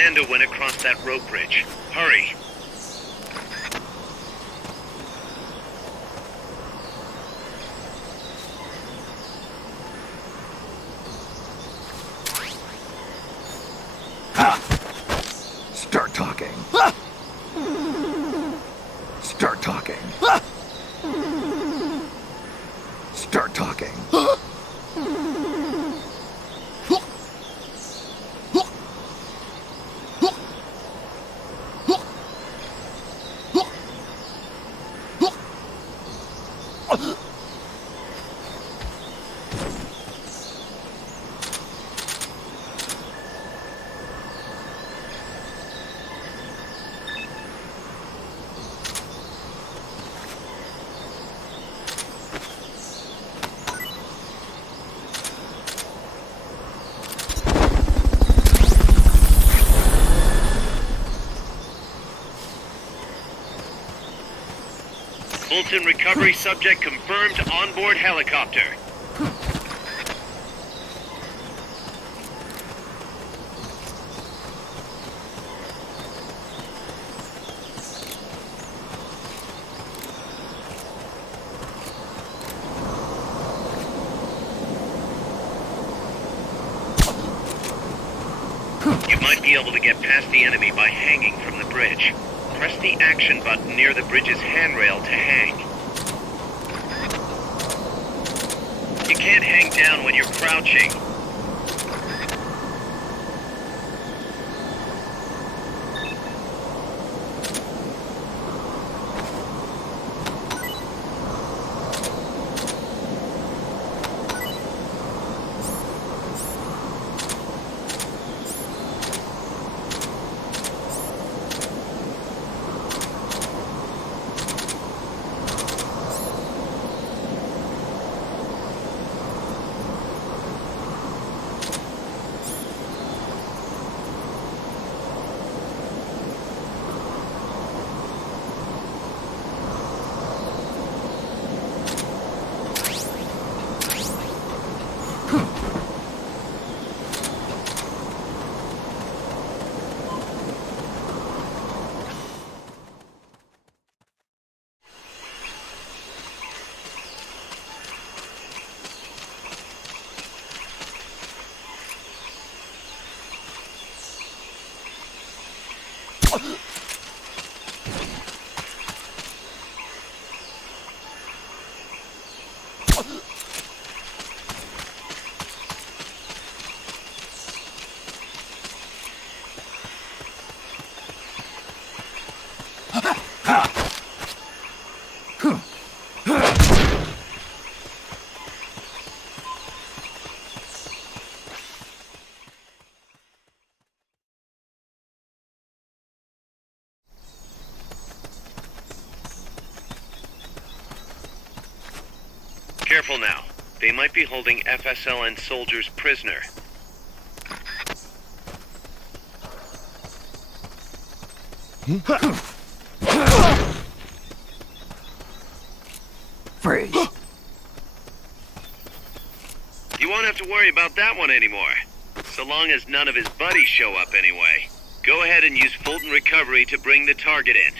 commando went across that rope bridge. Hurry. Start talking. Start talking. Start talking. Fulton recovery subject confirmed onboard helicopter. You might be able to get past the enemy by hanging from the bridge. Press the action button near the bridge's handrail to hang. You can't hang down when you're crouching. Careful now. They might be holding FSLN soldiers prisoner. Freeze. You won't have to worry about that one anymore. So long as none of his buddies show up anyway. Go ahead and use Fulton Recovery to bring the target in.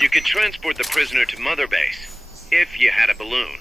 You could transport the prisoner to Mother Base, if you had a balloon.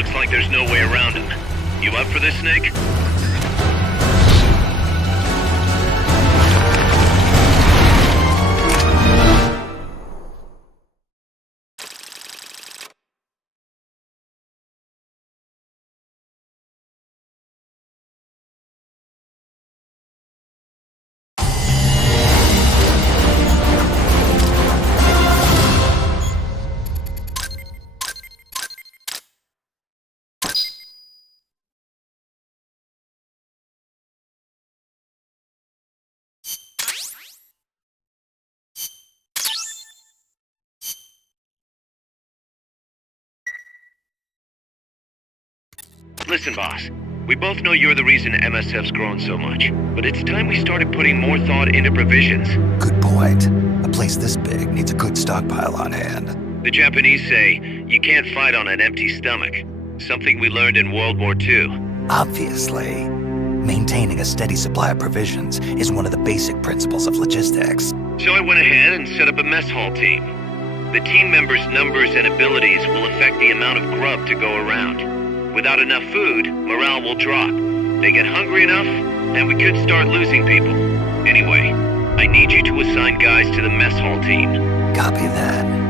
Looks like there's no way around him. You up for this, Snake? Listen, boss. We both know you're the reason MSF's grown so much, but it's time we started putting more thought into provisions. Good point. A place this big needs a good stockpile on hand. The Japanese say, you can't fight on an empty stomach. Something we learned in World War II. Obviously. Maintaining a steady supply of provisions is one of the basic principles of logistics. So I went ahead and set up a mess hall team. The team members' numbers and abilities will affect the amount of grub to go around. Without enough food, morale will drop. They get hungry enough, and we could start losing people. Anyway, I need you to assign guys to the mess hall team. Copy that.